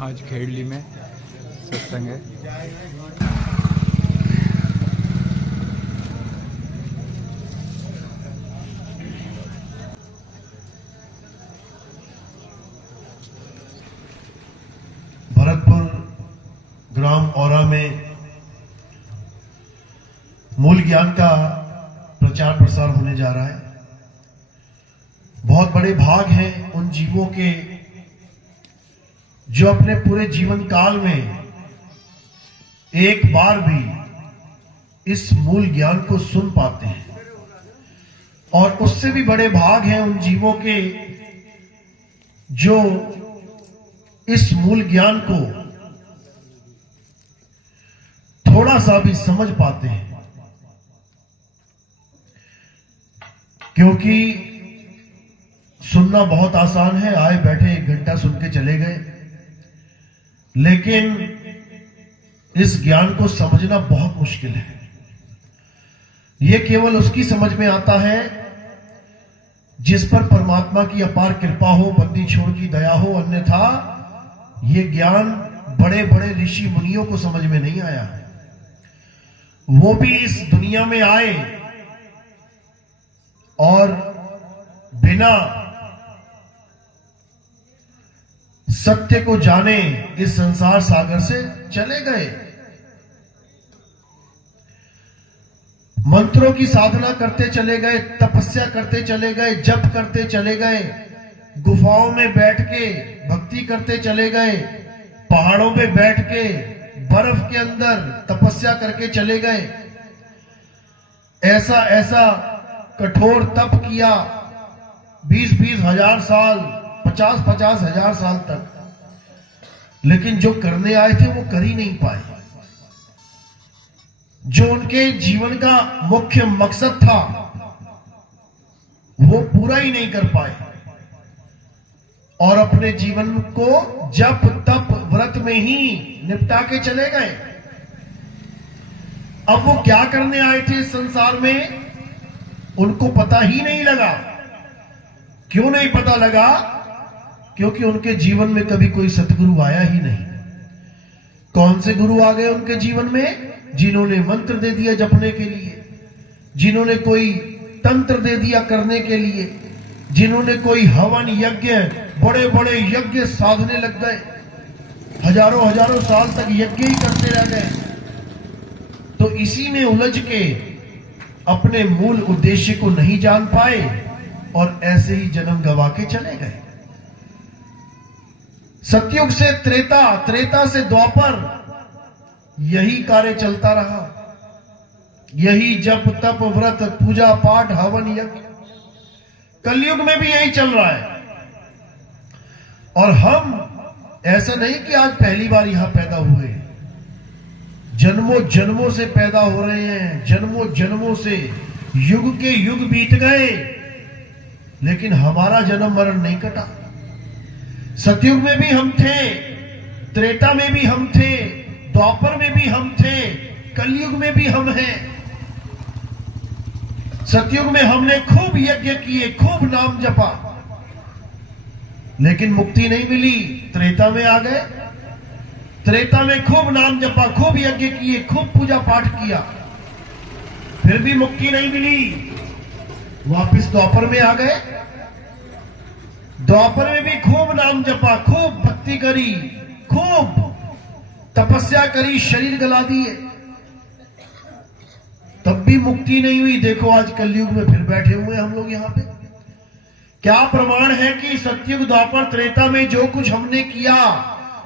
आज खेड़ली में सत्संग है। भरतपुर ग्राम औरा में मूल ज्ञान का प्रचार प्रसार होने जा रहा है। बहुत बड़े भाग हैं उन जीवों के जो अपने पूरे जीवन काल में एक बार भी इस मूल ज्ञान को सुन पाते हैं, और उससे भी बड़े भाग हैं उन जीवों के जो इस मूल ज्ञान को थोड़ा सा भी समझ पाते हैं। क्योंकि सुनना बहुत आसान है, आए बैठे 1 घंटा सुन के चले गए, लेकिन इस ज्ञान को समझना बहुत मुश्किल है। यह केवल उसकी समझ में आता है जिस पर परमात्मा की अपार कृपा हो, बंदी छोड़ की दया हो, अन्यथा यह ज्ञान बड़े बड़े ऋषि मुनियों को समझ में नहीं आया। वो भी इस दुनिया में आए और बिना सत्य को जाने इस संसार सागर से चले गए। मंत्रों की साधना करते चले गए, तपस्या करते चले गए, जप करते चले गए, गुफाओं में बैठ के भक्ति करते चले गए, पहाड़ों पे बैठ के बर्फ के अंदर तपस्या करके चले गए। ऐसा ऐसा कठोर तप किया 20-20 हजार साल, 50-50 हजार साल तक, लेकिन जो करने आए थे वो कर ही नहीं पाए। जो उनके जीवन का मुख्य मकसद था वो पूरा ही नहीं कर पाए, और अपने जीवन को जप तप व्रत में ही निपटा के चले गए। अब वो क्या करने आए थे इस संसार में उनको पता ही नहीं लगा। क्यों नहीं पता लगा? क्योंकि उनके जीवन में कभी कोई सतगुरु आया ही नहीं। कौन से गुरु आ गए उनके जीवन में? जिन्होंने मंत्र दे दिया जपने के लिए, जिन्होंने कोई तंत्र दे दिया करने के लिए, जिन्होंने कोई हवन यज्ञ, बड़े बड़े यज्ञ साधने लग गए, हजारों हजारों साल तक यज्ञ ही करते रह गए। तो इसी में उलझ के अपने मूल उद्देश्य को नहीं जान पाए और ऐसे ही जन्म गवा के चले गए। सतयुग से त्रेता, त्रेता से द्वापर, यही कार्य चलता रहा। यही जप तप व्रत पूजा पाठ हवन यज्ञ, कलयुग में भी यही चल रहा है। और हम ऐसा नहीं कि आज पहली बार यहां पैदा हुए, जन्मों जन्मों से पैदा हो रहे हैं, जन्मों जन्मों से, युग के युग बीत गए, लेकिन हमारा जन्म मरण नहीं कटा। सतयुग में भी हम थे, त्रेता में भी हम थे, द्वापर में भी हम थे, कलयुग में भी हम हैं। सतयुग में हमने खूब यज्ञ किए, खूब नाम जपा, लेकिन मुक्ति नहीं मिली। त्रेता में आ गए, त्रेता में खूब नाम जपा, खूब यज्ञ किए, खूब पूजा पाठ किया, फिर भी मुक्ति नहीं मिली। वापिस द्वापर में आ गए, द्वापर में भी खूब नाम जपा, खूब भक्ति करी, खूब तपस्या करी, शरीर गला दिए, तब भी मुक्ति नहीं हुई। देखो आज कलयुग में फिर बैठे हुए हम लोग यहां पे। क्या प्रमाण है कि सतयुग द्वापर त्रेता में जो कुछ हमने किया,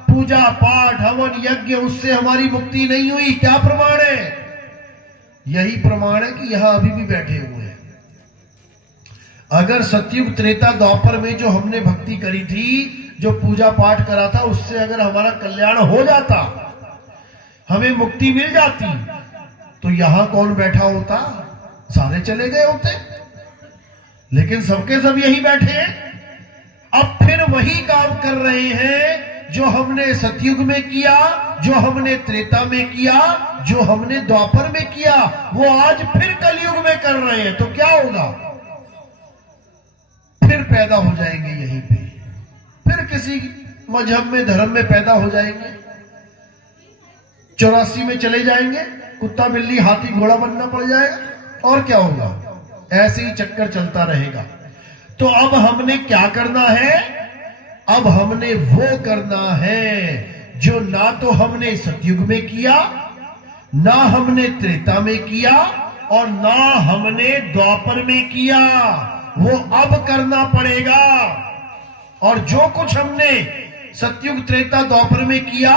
पूजा पाठ हवन यज्ञ, उससे हमारी मुक्ति नहीं हुई? क्या प्रमाण है? यही प्रमाण है कि यहां अभी भी बैठे हुए हैं। अगर सतयुग त्रेता द्वापर में जो हमने भक्ति करी थी, जो पूजा पाठ करा था, उससे अगर हमारा कल्याण हो जाता, हमें मुक्ति मिल जाती, तो यहां कौन बैठा होता? सारे चले गए होते। लेकिन सबके सब यही बैठे हैं। अब फिर वही काम कर रहे हैं जो हमने सतयुग में किया, जो हमने त्रेता में किया, जो हमने द्वापर में किया, वो आज फिर कलयुग में कर रहे हैं। तो क्या होगा? फिर पैदा हो जाएंगे यहीं पे, फिर किसी मजहब में, धर्म में पैदा हो जाएंगे, 84 में चले जाएंगे, कुत्ता बिल्ली हाथी घोड़ा बनना पड़ जाएगा, और क्या होगा? ऐसे ही चक्कर चलता रहेगा। तो अब हमने क्या करना है? अब हमने वो करना है जो ना तो हमने सतयुग में किया, ना हमने त्रेता में किया, और ना हमने द्वापर में किया। वो अब करना पड़ेगा। और जो कुछ हमने सतयुग, त्रेता, द्वापर में किया,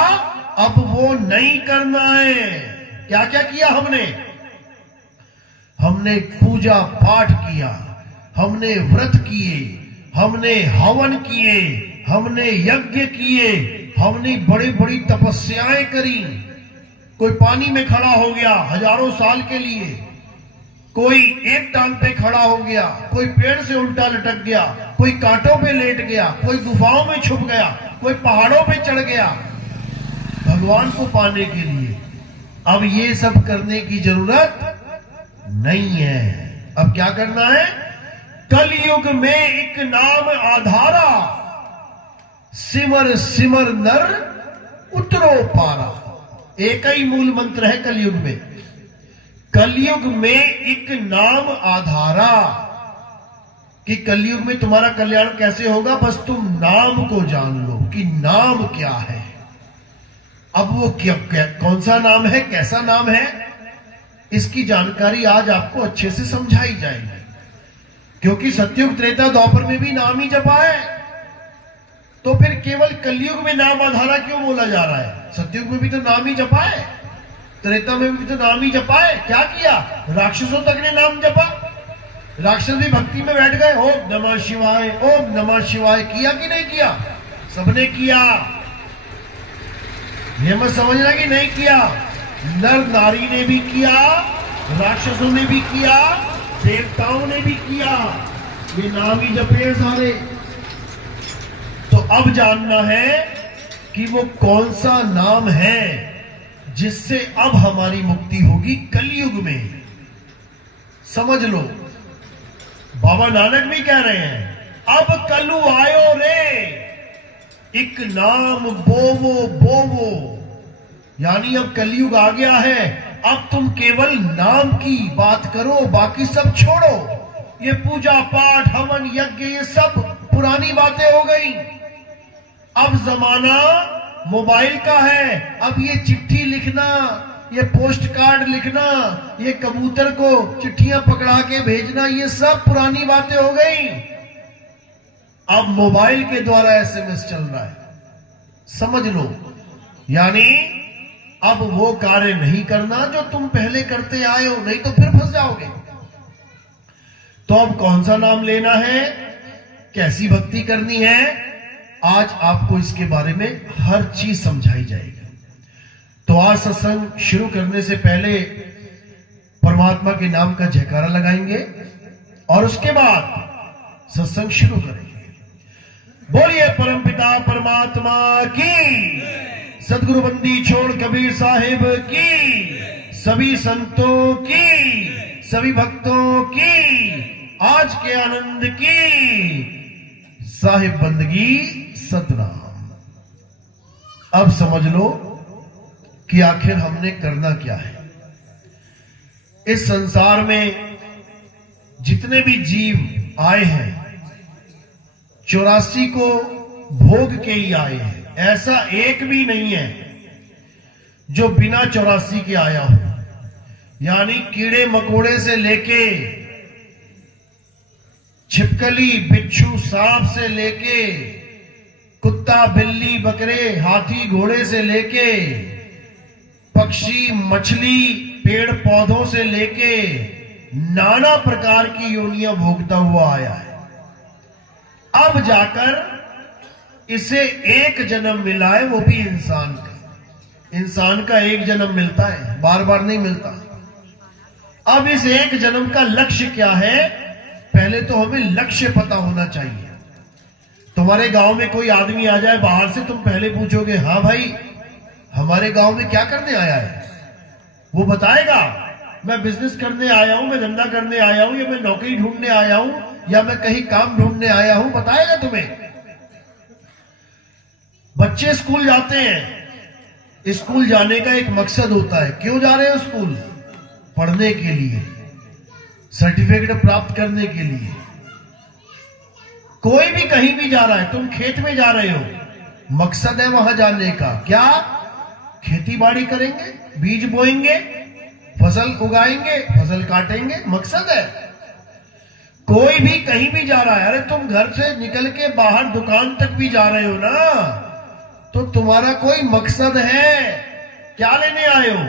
अब वो नहीं करना है। क्या क्या किया हमने? हमने पूजा पाठ किया, हमने व्रत किए, हमने हवन किए, हमने यज्ञ किए, हमने बड़ी बड़ी तपस्याएं करी। कोई पानी में खड़ा हो गया हजारों साल के लिए, कोई एक टांग पे खड़ा हो गया, कोई पेड़ से उल्टा लटक गया, कोई कांटों पे लेट गया, कोई गुफाओं में छुप गया, कोई पहाड़ों पे चढ़ गया भगवान को पाने के लिए। अब ये सब करने की जरूरत नहीं है। अब क्या करना है? कलयुग में एक नाम आधारा, सिमर सिमर नर उतरो पारा। एक ही मूल मंत्र है कलयुग में। कलयुग में एक नाम आधारा, कि कलयुग में तुम्हारा कल्याण कैसे होगा? बस तुम नाम को जान लो कि नाम क्या है। अब वो क्या कौन सा नाम है, कैसा नाम है, इसकी जानकारी आज आपको अच्छे से समझाई जाएगी। क्योंकि सतयुग, त्रेता, द्वापर में भी नाम ही जपा है, तो फिर केवल कलयुग में नाम आधारा क्यों बोला जा रहा है? सतयुग में भी तो नाम ही जपा है, त्रेता में भी तो नाम ही जपा है। क्या किया? राक्षसों तक ने नाम जपा, राक्षस भी भक्ति में बैठ गए। ओम नमः शिवाय, ओम नमः शिवाय। किया कि नहीं किया? सबने किया। ये मत समझना कि नहीं किया। नर नारी ने भी किया, राक्षसों ने भी किया, देवताओं ने भी किया। ये नाम ही जपे सारे। तो अब जानना है कि वो कौन सा नाम है जिससे अब हमारी मुक्ति होगी कलयुग में। समझ लो, बाबा नानक भी कह रहे हैं, अब कलु आयो रे, एक नाम बोवो बोवो। यानी अब कलयुग आ गया है, अब तुम केवल नाम की बात करो, बाकी सब छोड़ो। ये पूजा पाठ, हवन, यज्ञ, ये सब पुरानी बातें हो गई। अब जमाना मोबाइल का है। अब ये चिट्ठी लिखना, ये पोस्ट कार्ड लिखना, ये कबूतर को चिट्ठियां पकड़ा के भेजना, ये सब पुरानी बातें हो गई। अब मोबाइल के द्वारा एसएमएस चल रहा है, समझ लो। यानी अब वो कार्य नहीं करना जो तुम पहले करते आए हो, नहीं तो फिर फंस जाओगे। तो अब कौन सा नाम लेना है, कैसी भक्ति करनी है, आज आपको इसके बारे में हर चीज समझाई जाएगी। तो आज सत्संग शुरू करने से पहले परमात्मा के नाम का जयकारा लगाएंगे और उसके बाद सत्संग शुरू करेंगे। बोलिए परमपिता परमात्मा की, सदगुरु बंदी छोड़ कबीर साहिब की, सभी संतों की, सभी भक्तों की, आज के आनंद की, साहिब बंदगी सतनाम। अब समझ लो कि आखिर हमने करना क्या है। इस संसार में जितने भी जीव आए हैं, 84 को भोग के ही आए हैं। ऐसा एक भी नहीं है जो बिना 84 के आया हो। यानी कीड़े मकोड़े से लेके छिपकली, बिच्छू, सांप से लेके कुत्ता, बिल्ली, बकरे, हाथी, घोड़े से लेके पक्षी, मछली, पेड़ पौधों से लेके नाना प्रकार की योनियां भोगता हुआ आया है। अब जाकर इसे एक जन्म मिला है, वो भी इंसान का। इंसान का एक जन्म मिलता है, बार बार नहीं मिलता। अब इस एक जन्म का लक्ष्य क्या है, पहले तो हमें लक्ष्य पता होना चाहिए। तुम्हारे गांव में कोई आदमी आ जाए बाहर से, तुम पहले पूछोगे, हाँ भाई हमारे गांव में क्या करने आया है? वो बताएगा, मैं बिजनेस करने आया हूं, मैं धंधा करने आया हूं, या मैं नौकरी ढूंढने आया हूं, या मैं कहीं काम ढूंढने आया हूं, बताएगा तुम्हें। बच्चे स्कूल जाते हैं, स्कूल जाने का एक मकसद होता है। क्यों जा रहे हो स्कूल? पढ़ने के लिए, सर्टिफिकेट प्राप्त करने के लिए। कोई भी कहीं भी जा रहा है, तुम खेत में जा रहे हो, मकसद है वहां जाने का। क्या? खेती बाड़ी करेंगे, बीज बोएंगे, फसल उगाएंगे, फसल काटेंगे, मकसद है। कोई भी कहीं भी जा रहा है, अरे तुम घर से निकल के बाहर दुकान तक भी जा रहे हो ना, तो तुम्हारा कोई मकसद है। क्या लेने आए हो?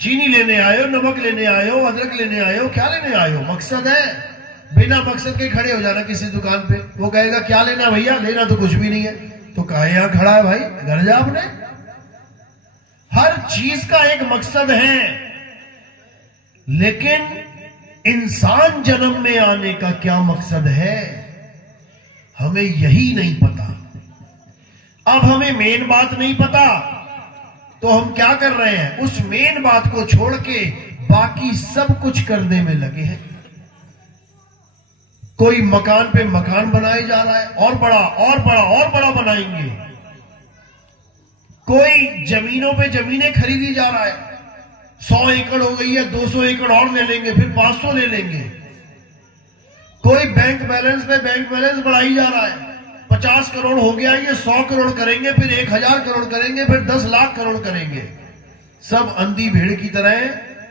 चीनी लेने आए हो, नमक लेने आए हो, अदरक लेने आए हो, क्या लेने आए हो? मकसद है। बिना मकसद के खड़े हो जाना किसी दुकान पे, वो कहेगा क्या लेना भैया? लेना तो कुछ भी नहीं है। तो कहा यहां खड़ा है भाई, घर जा आपने। हर चीज का एक मकसद है, लेकिन इंसान जन्म में आने का क्या मकसद है, हमें यही नहीं पता। अब हमें मेन बात नहीं पता, तो हम क्या कर रहे हैं? उस मेन बात को छोड़ के बाकी सब कुछ करने में लगे हैं। कोई मकान पे मकान बनाए जा रहा है, और बड़ा और बड़ा और बड़ा बनाएंगे। कोई जमीनों पे जमीनें खरीदी जा रहा है, 100 एकड़ हो गई है, 200 एकड़ और ले लेंगे, फिर 500 ले लेंगे। कोई बैंक बैलेंस पे बैंक बैलेंस बढ़ाई जा रहा है, 50 करोड़ हो गया, ये 100 करोड़ करेंगे, फिर 1000 करोड़ करेंगे, फिर 10 लाख करोड़ करेंगे। सब अंधी भीड़ की तरह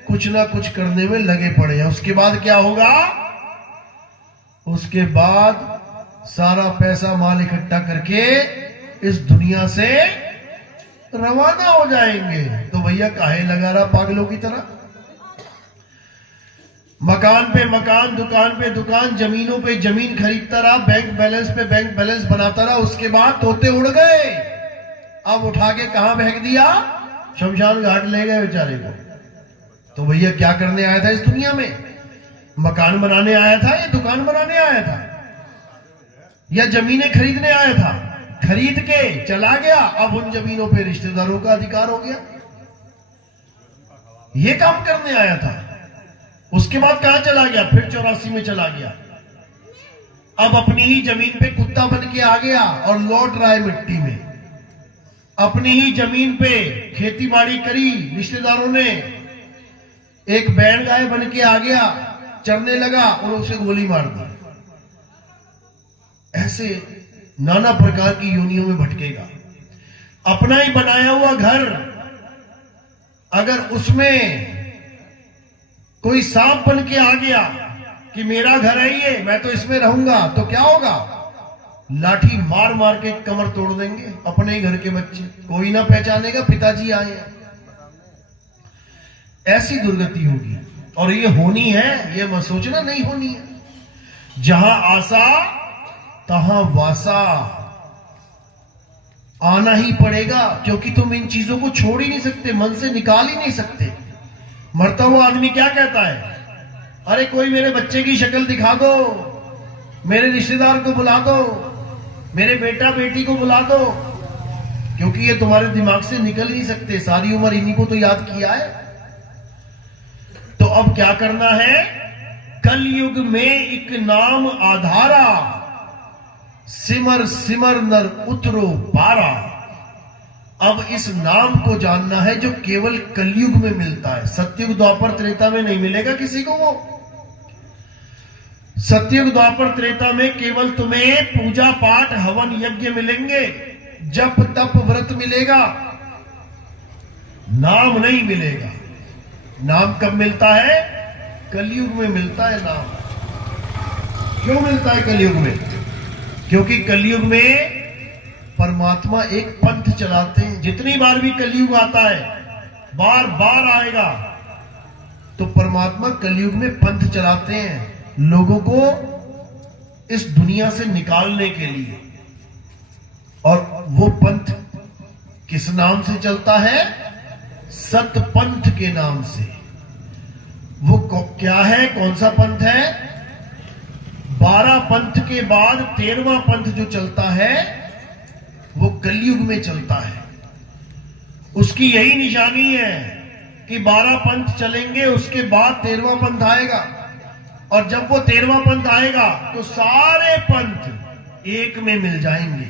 कुछ ना कुछ करने में लगे पड़े हैं। उसके बाद क्या होगा? उसके बाद सारा पैसा माल इकट्ठा करके इस दुनिया से रवाना हो जाएंगे। तो भैया काहे लगा रहा पागलों की तरह? मकान पे मकान, दुकान पे दुकान, जमीनों पे जमीन खरीदता रहा, बैंक बैलेंस पे बैंक बैलेंस बनाता रहा। उसके बाद तोते उड़ गए, अब उठा के कहां फेंक दिया? शमशान घाट ले गए बेचारे को। तो भैया क्या करने आया था इस दुनिया में? मकान बनाने आया था या दुकान बनाने आया था, या जमीनें खरीदने आया था? खरीद के चला गया, अब उन जमीनों पे रिश्तेदारों का अधिकार हो गया। ये काम करने आया था। उसके बाद कहां चला गया? फिर 84 में चला गया। अब अपनी ही जमीन पे कुत्ता बन के आ गया और लौट रहा है मिट्टी में। अपनी ही जमीन पे खेती बाड़ी करी, रिश्तेदारों ने, एक बैल गाय बन के आ गया, चरने लगा और उसे गोली मार दी। ऐसे नाना प्रकार की योनियों में भटकेगा। अपना ही बनाया हुआ घर, अगर उसमें कोई सांप बन के आ गया कि मेरा घर है ये, मैं तो इसमें रहूंगा, तो क्या होगा? लाठी मार मार के कमर तोड़ देंगे अपने ही घर के बच्चे। कोई ना पहचानेगा पिताजी आए हैं। ऐसी दुर्गति होगी, और ये होनी है, ये मत सोचना नहीं होनी है। जहां आशा तहां वासा, आना ही पड़ेगा, क्योंकि तुम इन चीजों को छोड़ ही नहीं सकते, मन से निकाल ही नहीं सकते। मरता हुआ आदमी क्या कहता है? अरे कोई मेरे बच्चे की शक्ल दिखा दो, मेरे रिश्तेदार को बुला दो, मेरे बेटा बेटी को बुला दो, क्योंकि ये तुम्हारे दिमाग से निकल ही नहीं सकते। सारी उम्र इन्हीं को तो याद किया है। तो अब क्या करना है? कलयुग में एक नाम आधारा, सिमर सिमर नर उतरो पारा। अब इस नाम को जानना है जो केवल कलयुग में मिलता है। सतयुग द्वापर त्रेता में नहीं मिलेगा किसी को वो। सतयुग द्वापर त्रेता में केवल तुम्हें पूजा पाठ हवन यज्ञ मिलेंगे, जप तप व्रत मिलेगा, नाम नहीं मिलेगा। नाम कब मिलता है? कलयुग में मिलता है नाम। क्यों मिलता है कलयुग में? क्योंकि कलयुग में परमात्मा एक पंथ चलाते हैं। जितनी बार भी कलयुग आता है, बार बार आएगा, तो परमात्मा कलयुग में पंथ चलाते हैं लोगों को इस दुनिया से निकालने के लिए। और वो पंथ किस नाम से चलता है? सतपंथ के नाम से। वो क्या है? कौन सा पंथ है? 12 पंथ के बाद 13वां पंथ जो चलता है वो कलयुग में चलता है। उसकी यही निशानी है कि 12 पंथ चलेंगे, उसके बाद 13वां पंथ आएगा। और जब वो 13वां पंथ आएगा तो सारे पंथ एक में मिल जाएंगे।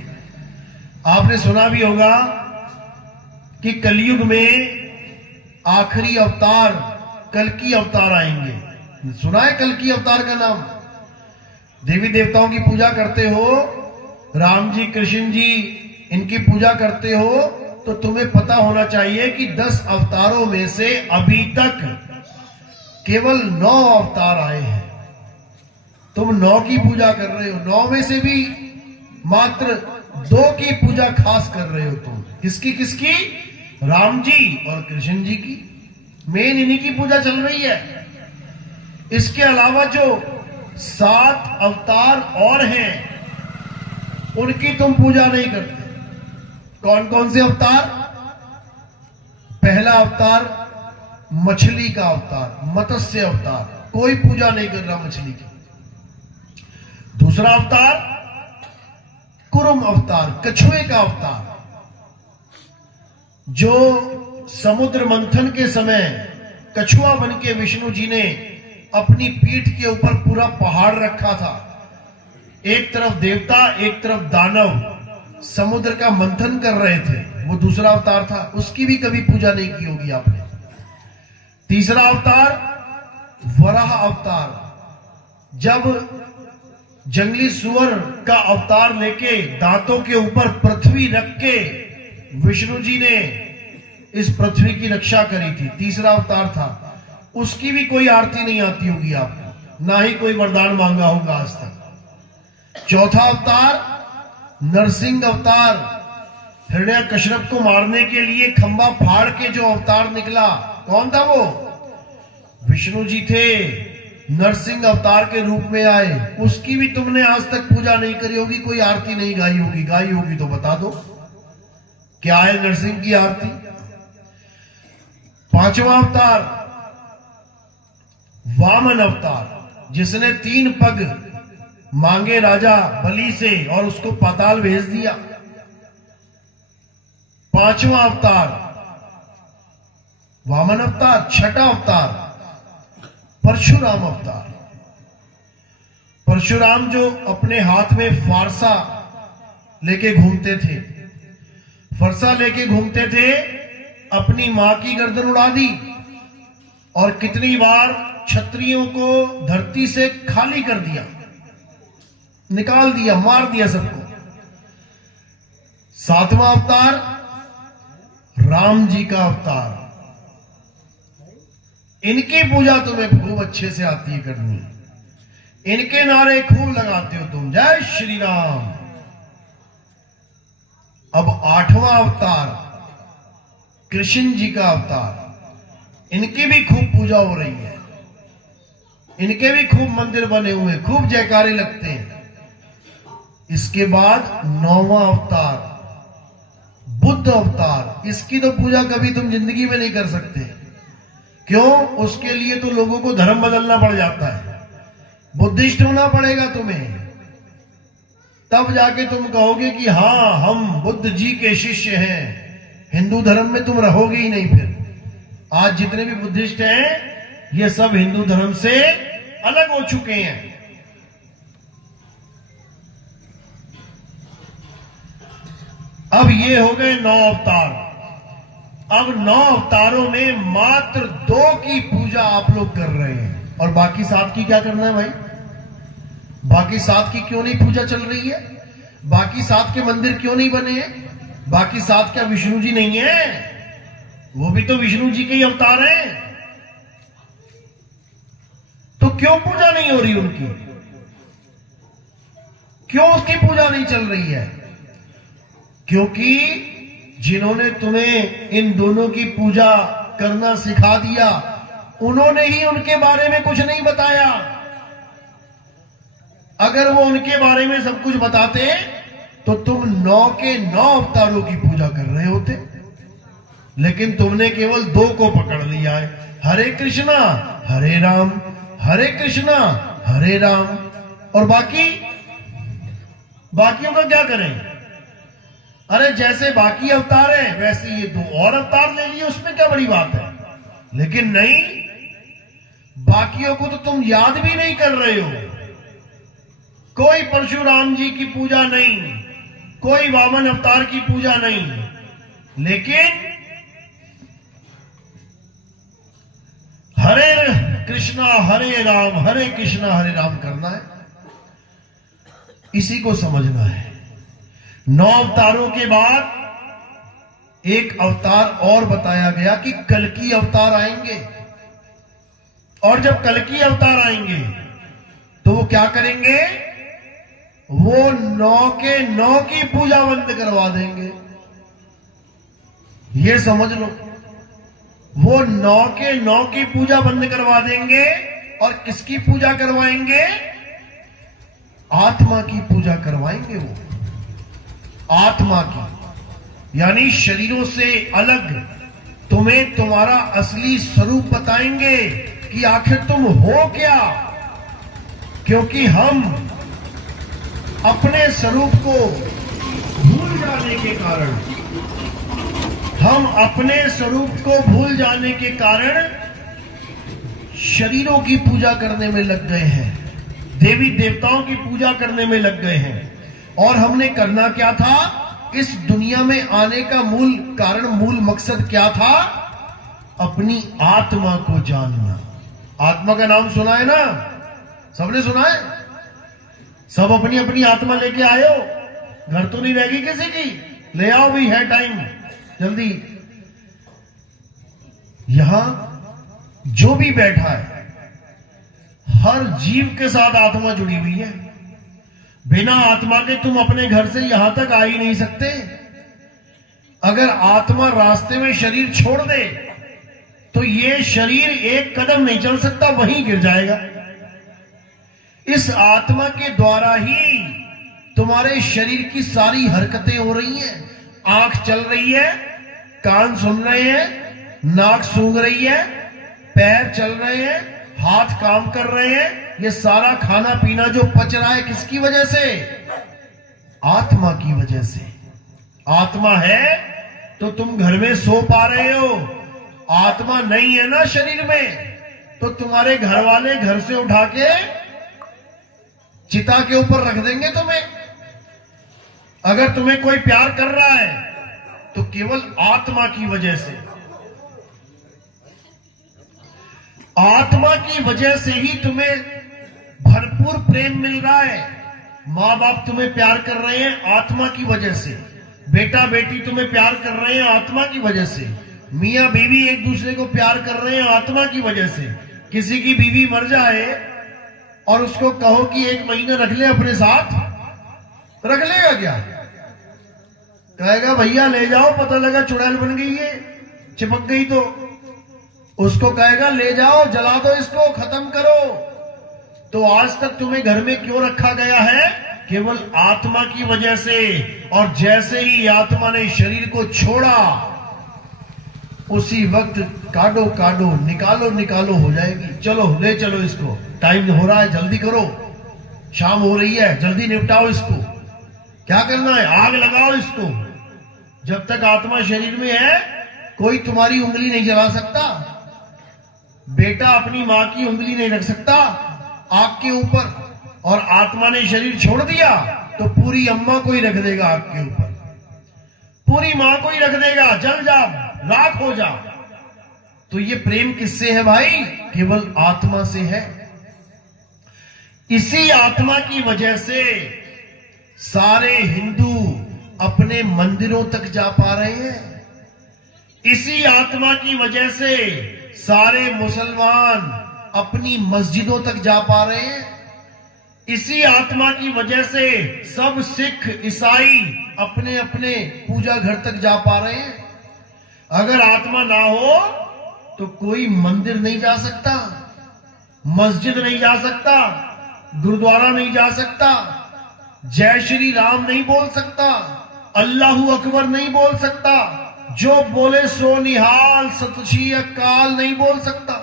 आपने सुना भी होगा कि कलयुग में आखिरी अवतार कल्कि अवतार आएंगे। सुना है कल्कि अवतार का नाम? देवी देवताओं की पूजा करते हो, राम जी कृष्ण जी इनकी पूजा करते हो, तो तुम्हें पता होना चाहिए कि 10 अवतारों में से अभी तक केवल 9 अवतार आए हैं। तुम 9 की पूजा कर रहे हो, 9 में से भी मात्र 2 की पूजा खास कर रहे हो तुम। किसकी किसकी? राम जी और कृष्ण जी की। मेन इन्हीं की पूजा चल रही है। इसके अलावा जो 7 अवतार और हैं उनकी तुम पूजा नहीं करते। कौन कौन से अवतार? पहला अवतार मछली का अवतार, मत्स्य अवतार, कोई पूजा नहीं कर रहा मछली की। दूसरा अवतार कुरुम अवतार, कछुए का अवतार, जो समुद्र मंथन के समय कछुआ बन के विष्णु जी ने अपनी पीठ के ऊपर पूरा पहाड़ रखा था। एक तरफ देवता, एक तरफ दानव समुद्र का मंथन कर रहे थे, वो दूसरा अवतार था। उसकी भी कभी पूजा नहीं की होगी आपने। तीसरा अवतार वराह अवतार, जब जंगली सुअर का अवतार लेके दांतों के ऊपर पृथ्वी रख के विष्णु जी ने इस पृथ्वी की रक्षा करी थी, तीसरा अवतार था। उसकी भी कोई आरती नहीं आती होगी आपको, ना ही कोई वरदान मांगा होगा आज तक। चौथा अवतार नरसिंह अवतार, हिरण्यकश्यप को मारने के लिए खंबा फाड़ के जो अवतार निकला, कौन था वो? विष्णु जी थे, नरसिंह अवतार के रूप में आए। उसकी भी तुमने आज तक पूजा नहीं करी होगी, कोई आरती नहीं गाई होगी। गाई होगी तो बता दो क्या है नरसिंह की आरती। पांचवा अवतार वामन अवतार, जिसने 3 पग मांगे राजा बलि से और उसको पाताल भेज दिया। पांचवा अवतार वामन अवतार। छठा अवतार परशुराम अवतार। परशुराम जो अपने हाथ में फारसा लेके घूमते थे, फरसा लेके घूमते थे, अपनी मां की गर्दन उड़ा दी और कितनी बार क्षत्रियों को धरती से खाली कर दिया, निकाल दिया, मार दिया सबको। 7वां अवतार राम जी का अवतार। इनकी पूजा तुम्हें खूब अच्छे से आती है करनी। इनके नारे खूब लगाते हो तुम, जय श्री राम। अब 8वां अवतार कृष्ण जी का अवतार। इनकी भी खूब पूजा हो रही है, इनके भी खूब मंदिर बने हुए, खूब जयकारे लगते हैं। इसके बाद 9वां अवतार बुद्ध अवतार। इसकी तो पूजा कभी तुम जिंदगी में नहीं कर सकते। क्यों? उसके लिए तो लोगों को धर्म बदलना पड़ जाता है, बुद्धिस्ट होना पड़ेगा तुम्हें, तब जाके तुम कहोगे कि हाँ हम बुद्ध जी के शिष्य हैं। हिंदू धर्म में तुम रहोगे ही नहीं फिर। आज जितने भी बुद्धिस्ट हैं ये सब हिंदू धर्म से अलग हो चुके हैं। अब ये हो गए 9 अवतार। अब 9 अवतारों में मात्र 2 की पूजा आप लोग कर रहे हैं, और बाकी 7 की क्या करना है भाई? बाकी 7 की क्यों नहीं पूजा चल रही है? बाकी 7 के मंदिर क्यों नहीं बने हैं? बाकी 7 क्या विष्णु जी नहीं है? वो भी तो विष्णु जी के ही अवतार हैं। तो क्यों पूजा नहीं हो रही उनकी? क्यों उसकी पूजा नहीं चल रही है? क्योंकि जिन्होंने तुम्हें इन दोनों की पूजा करना सिखा दिया, उन्होंने ही उनके बारे में कुछ नहीं बताया। अगर वो उनके बारे में सब कुछ बताते तो तुम 9 के 9 अवतारों की पूजा कर रहे होते। लेकिन तुमने केवल 2 को पकड़ लिया है, हरे कृष्णा हरे राम, हरे कृष्णा हरे राम। और बाकियों का क्या करें? अरे जैसे बाकी अवतार है वैसे ये 2 और अवतार ले लिए, उसमें क्या बड़ी बात है? लेकिन नहीं, बाकियों को तो तुम याद भी नहीं कर रहे हो। कोई परशुराम जी की पूजा नहीं, कोई वामन अवतार की पूजा नहीं, लेकिन हरे कृष्णा हरे कृष्णा हरे राम करना है। इसी को समझना है। 9 अवतारों के बाद एक अवतार और बताया गया कि कल्कि अवतार आएंगे, और जब कल्कि अवतार आएंगे तो वो क्या करेंगे? वो 9 के 9 की पूजा बंद करवा देंगे। ये समझ लो, वो 9 के 9 की पूजा बंद करवा देंगे, और किसकी पूजा करवाएंगे? आत्मा की पूजा करवाएंगे। वो आत्मा की, यानी शरीरों से अलग तुम्हें तुम्हारा असली स्वरूप बताएंगे कि आखिर तुम हो क्या। क्योंकि हम अपने स्वरूप को भूल जाने के कारण, शरीरों की पूजा करने में लग गए हैं, देवी देवताओं की पूजा करने में लग गए हैं। और हमने करना क्या था? इस दुनिया में आने का मूल कारण, मूल मकसद क्या था? अपनी आत्मा को जानना। आत्मा का नाम सुना है ना? सबने सुना है? सब अपनी अपनी आत्मा लेके आए हो? घर तो नहीं रहेगी किसी की? ले आओ भी, है टाइम, जल्दी। यहां जो भी बैठा है, हर जीव के साथ आत्मा जुड़ी हुई है। बिना आत्मा के तुम अपने घर से यहां तक आ ही नहीं सकते। अगर आत्मा रास्ते में शरीर छोड़ दे तो ये शरीर एक कदम नहीं चल सकता, वहीं गिर जाएगा। इस आत्मा के द्वारा ही तुम्हारे शरीर की सारी हरकतें हो रही हैं। आंख चल रही है, कान सुन रहे हैं, नाक सूंघ रही है, पैर चल रहे हैं, हाथ काम कर रहे हैं। ये सारा खाना पीना जो पच रहा है, किसकी वजह से? आत्मा की वजह से। आत्मा है तो तुम घर में सो पा रहे हो। आत्मा नहीं है ना शरीर में, तो तुम्हारे घर वाले घर से उठा के चिता के ऊपर रख देंगे तुम्हें। अगर तुम्हें कोई प्यार कर रहा है तो केवल आत्मा की वजह से। आत्मा की वजह से ही तुम्हें भरपूर प्रेम मिल रहा है। माँ बाप तुम्हें प्यार कर रहे हैं आत्मा की वजह से। बेटा बेटी तुम्हें प्यार कर रहे हैं आत्मा की वजह से। मियाँ बीवी एक दूसरे को प्यार कर रहे हैं आत्मा की वजह से। किसी की बीवी मर जाए और उसको कहो कि 1 महीना रख ले अपने साथ, रख लेगा क्या? कहेगा भैया ले जाओ, पता लगा चुड़ैल बन गई है, चिपक गई तो। उसको कहेगा ले जाओ, जला दो इसको, खत्म करो। तो आज तक तुम्हें घर में क्यों रखा गया है? केवल आत्मा की वजह से। और जैसे ही आत्मा ने शरीर को छोड़ा, उसी वक्त काटो काटो, निकालो निकालो हो जाएगी। चलो ले चलो इसको, टाइम हो रहा है, जल्दी करो, शाम हो रही है, जल्दी निपटाओ इसको। क्या करना है? आग लगाओ इसको। जब तक आत्मा शरीर में है, कोई तुम्हारी उंगली नहीं जला सकता। बेटा अपनी मां की उंगली नहीं रख सकता आग के ऊपर, और आत्मा ने शरीर छोड़ दिया तो पूरी अम्मा को ही रख देगा आग के ऊपर, पूरी मां को ही रख देगा। जल जा, राख हो जा। तो ये प्रेम किससे है भाई? केवल आत्मा से है। इसी आत्मा की वजह से सारे हिंदू अपने मंदिरों तक जा पा रहे हैं। इसी आत्मा की वजह से सारे मुसलमान अपनी मस्जिदों तक जा पा रहे हैं। इसी आत्मा की वजह से सब सिख ईसाई अपने अपने पूजा घर तक जा पा रहे हैं। अगर आत्मा ना हो तो कोई मंदिर नहीं जा सकता, मस्जिद नहीं जा सकता, गुरुद्वारा नहीं जा सकता, जय श्री राम नहीं बोल सकता, अल्लाहू अकबर नहीं बोल सकता, जो बोले सो निहाल, सत श्री अकाल नहीं बोल सकता,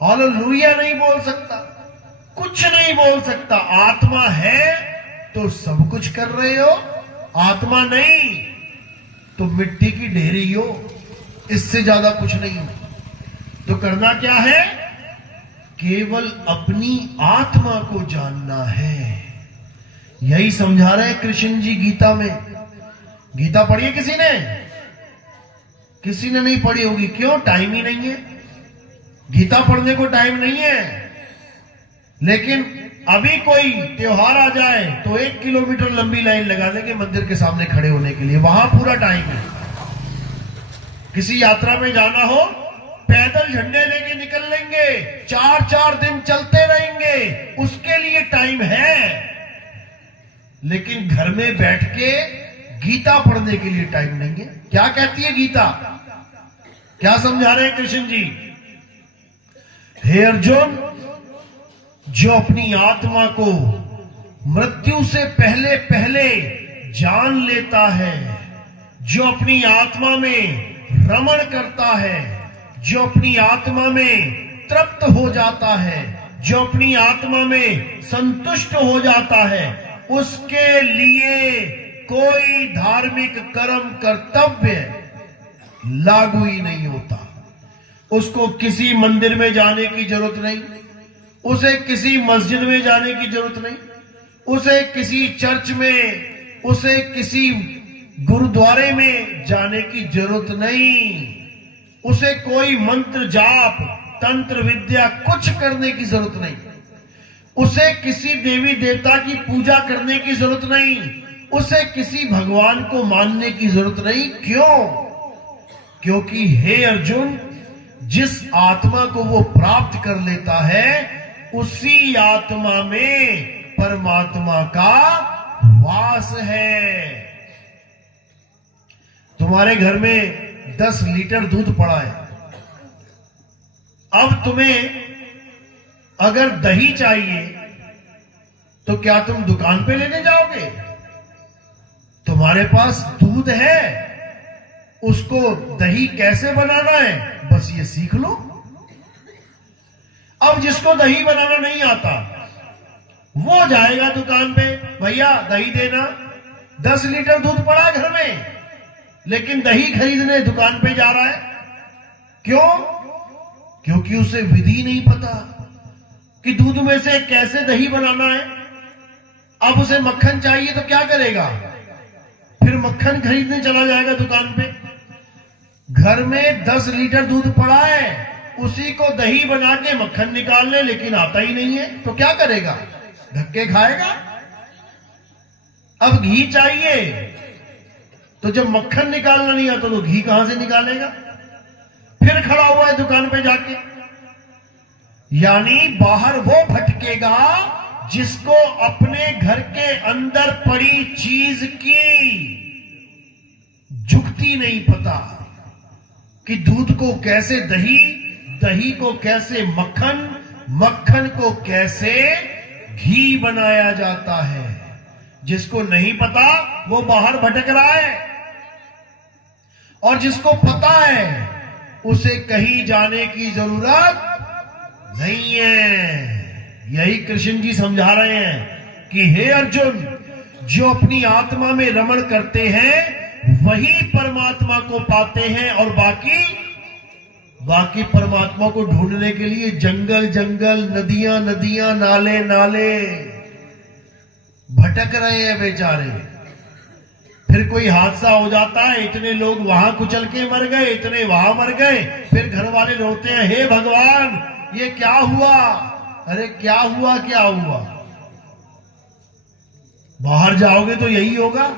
हालेलुया नहीं बोल सकता, कुछ नहीं बोल सकता। आत्मा है तो सब कुछ कर रहे हो, आत्मा नहीं तो मिट्टी की ढेरी हो, इससे ज्यादा कुछ नहीं। तो करना क्या है? केवल अपनी आत्मा को जानना है। यही समझा रहे हैं कृष्ण जी गीता में। गीता पढ़ी है किसी ने? किसी ने नहीं पढ़ी होगी। क्यों? टाइम ही नहीं है। गीता पढ़ने को टाइम नहीं है। लेकिन अभी कोई त्योहार आ जाए तो 1 किलोमीटर लंबी लाइन लगा देंगे मंदिर के सामने खड़े होने के लिए, वहां पूरा टाइम है। किसी यात्रा में जाना हो, पैदल झंडे लेके निकल लेंगे, 4-4 दिन चलते रहेंगे, उसके लिए टाइम है। लेकिन घर में बैठ के गीता पढ़ने के लिए टाइम नहीं है। क्या कहती है गीता? क्या समझा रहे हैं कृष्ण जी? हे अर्जुन, जो अपनी आत्मा को मृत्यु से पहले पहले जान लेता है, जो अपनी आत्मा में रमण करता है, जो अपनी आत्मा में तृप्त हो जाता है, जो अपनी आत्मा में संतुष्ट हो जाता है, उसके लिए कोई धार्मिक कर्म कर्तव्य लागू ही नहीं होता। उसको किसी मंदिर में जाने की जरूरत नहीं, उसे किसी मस्जिद में जाने की जरूरत नहीं, उसे किसी चर्च में, उसे किसी गुरुद्वारे में जाने की जरूरत नहीं, उसे कोई मंत्र जाप तंत्र विद्या कुछ करने की जरूरत नहीं, उसे किसी देवी देवता की पूजा करने की जरूरत नहीं, उसे किसी भगवान को मानने की जरूरत नहीं। क्यों? क्योंकि हे अर्जुन, जिस आत्मा को वो प्राप्त कर लेता है, उसी आत्मा में परमात्मा का वास है। तुम्हारे घर में 10 लीटर दूध पड़ा है। अब तुम्हें अगर दही चाहिए तो क्या तुम दुकान पे लेने जाओगे? तुम्हारे पास दूध है, उसको दही कैसे बनाना है बस ये सीख लो। अब जिसको दही बनाना नहीं आता वो जाएगा दुकान पे, भैया दही देना। 10 लीटर दूध पड़ा है घर में, लेकिन दही खरीदने दुकान पे जा रहा है। क्यों? क्योंकि उसे विधि नहीं पता कि दूध में से कैसे दही बनाना है। अब उसे मक्खन चाहिए तो क्या करेगा? फिर मक्खन खरीदने चला जाएगा दुकान पे। घर में 10 लीटर दूध पड़ा है, उसी को दही बना के मक्खन निकाल ले, लेकिन आता ही नहीं है तो क्या करेगा? धक्के खाएगा। अब घी चाहिए तो जब मक्खन निकालना नहीं आता तो घी कहां से निकालेगा? फिर खड़ा हुआ है दुकान पे जाके। यानी बाहर वो भटकेगा जिसको अपने घर के अंदर पड़ी चीज की जुगती नहीं पता कि दूध को कैसे दही, दही को कैसे मक्खन, मक्खन को कैसे घी बनाया जाता है। जिसको नहीं पता वो बाहर भटक रहा है, और जिसको पता है उसे कहीं जाने की जरूरत नहीं है। यही कृष्ण जी समझा रहे हैं कि हे अर्जुन, जो अपनी आत्मा में रमण करते हैं वही परमात्मा को पाते हैं, और बाकी परमात्मा को ढूंढने के लिए जंगल जंगल, नदियां नदियां, नाले नाले भटक रहे हैं बेचारे। फिर कोई हादसा हो जाता है, इतने लोग वहां कुचल के मर गए, इतने वहां मर गए, फिर घर वाले रोते हैं, हे भगवान ये क्या हुआ? अरे क्या हुआ, क्या हुआ? बाहर जाओगे तो यही होगा।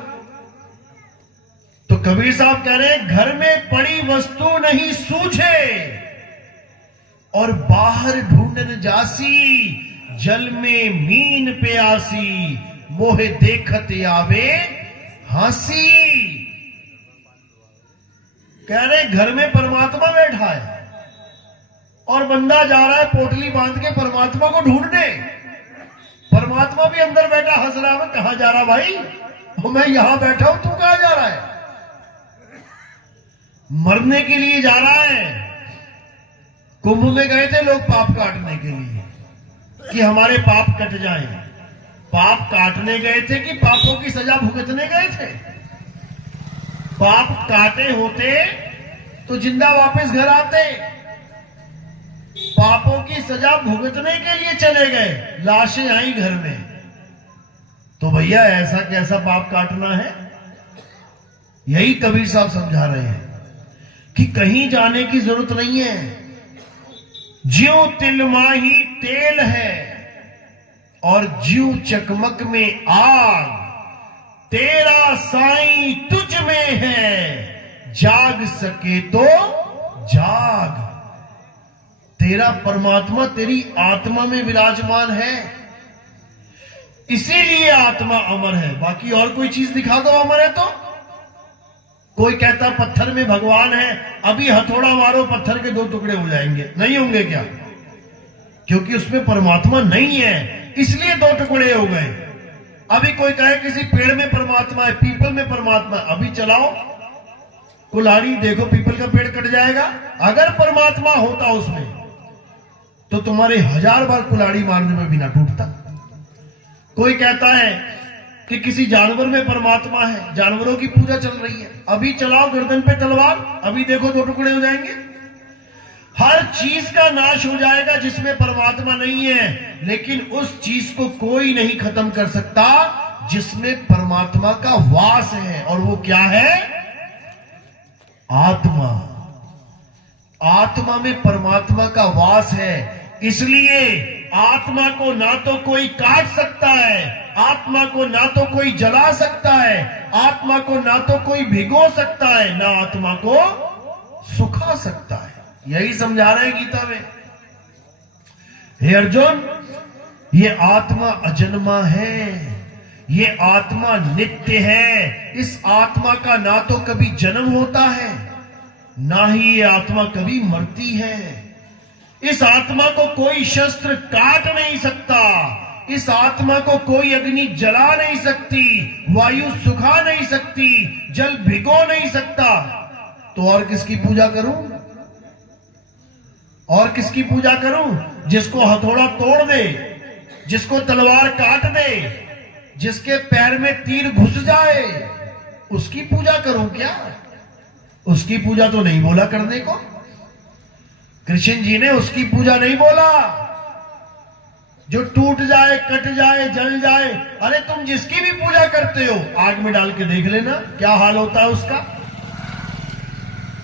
तो कबीर साहब कह रहे हैं, घर में पड़ी वस्तु नहीं सूझे और बाहर ढूंढन जासी, जल में मीन प्यासी, मोहे देखत आवे हंसी। कह रहे घर में परमात्मा बैठा है और बंदा जा रहा है पोटली बांध के परमात्मा को ढूंढने। परमात्मा भी अंदर बैठा हंस रहा है, कहां जा रहा भाई? मैं यहां बैठा हूं, तू कहां जा रहा है? मरने के लिए जा रहा है। कुंभ में गए थे लोग पाप काटने के लिए कि हमारे पाप कट जाएं। पाप काटने गए थे कि पापों की सजा भुगतने गए थे? पाप काटे होते तो जिंदा वापस घर आते। पापों की सजा भुगतने के लिए चले गए, लाशें आई घर में। तो भैया ऐसा कैसा पाप काटना है? यही कबीर साहब समझा रहे हैं कि कहीं जाने की जरूरत नहीं है। ज्यों तिल माही तेल है और ज्यों चकमक में आग, तेरा साईं तुझ में है, जाग सके तो जाग। तेरा परमात्मा तेरी आत्मा में विराजमान है, इसीलिए आत्मा अमर है। बाकी और कोई चीज दिखा दो अमर है तो। कोई कहता पत्थर में भगवान है, अभी हथौड़ा मारो पत्थर के 2 टुकड़े हो जाएंगे, नहीं होंगे क्या? क्योंकि उसमें परमात्मा नहीं है, इसलिए 2 टुकड़े हो गए। अभी कोई कहे किसी पेड़ में परमात्मा है, पीपल में परमात्मा है, अभी चलाओ कुल्हाड़ी, देखो पीपल का पेड़ कट जाएगा। अगर परमात्मा होता उसमें तो तुम्हारे 1000 बार कुल्हाड़ी मारने में भी ना टूटता। कोई कहता है कि किसी जानवर में परमात्मा है, जानवरों की पूजा चल रही है, अभी चलाओ गर्दन पे तलवार, अभी देखो 2 टुकड़े हो जाएंगे। हर चीज का नाश हो जाएगा जिसमें परमात्मा नहीं है, लेकिन उस चीज को कोई नहीं खत्म कर सकता जिसमें परमात्मा का वास है। और वो क्या है? आत्मा। आत्मा में परमात्मा का वास है, इसलिए आत्मा को ना तो कोई काट सकता है, आत्मा को ना तो कोई जला सकता है, आत्मा को ना तो कोई भिगो सकता है, ना आत्मा को सुखा सकता है। यही समझा रहे हैं गीता में। हे अर्जुन, ये आत्मा अजन्मा है, ये आत्मा नित्य है। इस आत्मा का ना तो कभी जन्म होता है, ना ही ये आत्मा कभी मरती है। इस आत्मा को कोई शस्त्र काट नहीं सकता, इस आत्मा को कोई अग्नि जला नहीं सकती, वायु सुखा नहीं सकती, जल भिगो नहीं सकता। तो और किसकी पूजा करूं? और किसकी पूजा करूं? जिसको हथौड़ा तोड़ दे, जिसको तलवार काट दे, जिसके पैर में तीर घुस जाए, उसकी पूजा करूं क्या? उसकी पूजा तो नहीं बोला करने को। कृष्ण जी ने उसकी पूजा नहीं बोला जो टूट जाए, कट जाए, जल जाए। अरे तुम जिसकी भी पूजा करते हो, आग में डाल के देख लेना क्या हाल होता है उसका।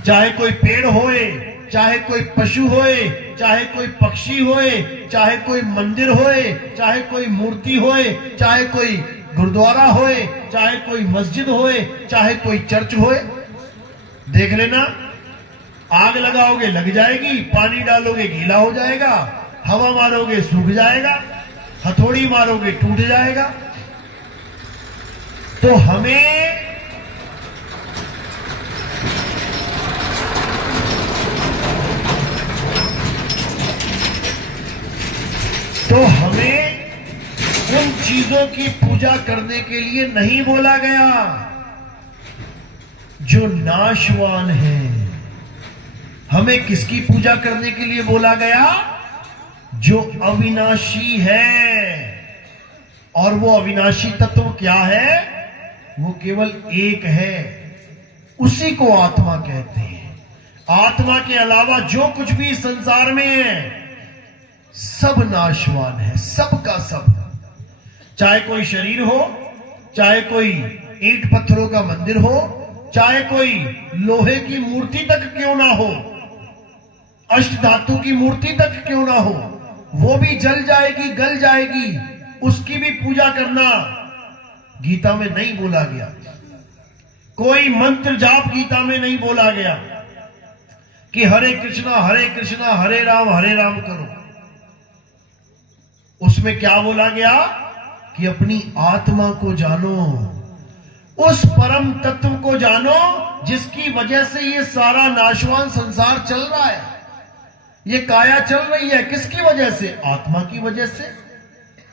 चाहे कोई पेड़ होए, चाहे कोई पशु होए, चाहे कोई पक्षी होए, चाहे कोई मंदिर होए, चाहे कोई मूर्ति होए, चाहे कोई गुरुद्वारा होए, चाहे कोई मस्जिद होए, चाहे कोई चर्च होए, देख लेना। आग लगाओगे लग जाएगी, पानी डालोगे गीला हो जाएगा, हवा मारोगे सूख जाएगा, हथौड़ी मारोगे टूट जाएगा। तो हमें उन चीजों की पूजा करने के लिए नहीं बोला गया जो नाशवान है। हमें किसकी पूजा करने के लिए बोला गया? जो अविनाशी है। और वो अविनाशी तत्व क्या है? वो केवल एक है, उसी को आत्मा कहते हैं। आत्मा के अलावा जो कुछ भी संसार में है सब नाशवान है, सब का सब। चाहे कोई शरीर हो, चाहे कोई ईंट पत्थरों का मंदिर हो, चाहे कोई लोहे की मूर्ति तक क्यों ना हो, अष्ट धातु की मूर्ति तक क्यों ना हो, वो भी जल जाएगी, गल जाएगी, उसकी भी पूजा करना गीता में नहीं बोला गया। कोई मंत्र जाप गीता में नहीं बोला गया कि हरे कृष्णा हरे राम करो। उसमें क्या बोला गया कि अपनी आत्मा को जानो, उस परम तत्व को जानो जिसकी वजह से ये सारा नाशवान संसार चल रहा है, ये काया चल रही है। किसकी वजह से? आत्मा की वजह से।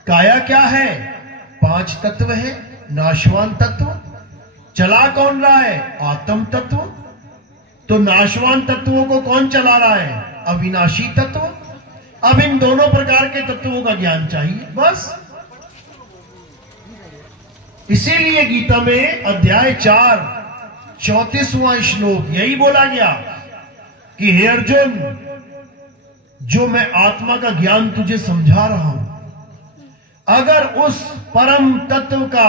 काया क्या है? 5 तत्व है, नाशवान तत्व। चला कौन रहा है? आत्म तत्व। तो नाशवान तत्वों को कौन चला रहा है? अविनाशी तत्व। अब इन दोनों प्रकार के तत्वों का ज्ञान चाहिए, बस। इसीलिए गीता में अध्याय 4 34वां श्लोक यही बोला गया कि हे अर्जुन, जो मैं आत्मा का ज्ञान तुझे समझा रहा हूं, अगर उस परम तत्व का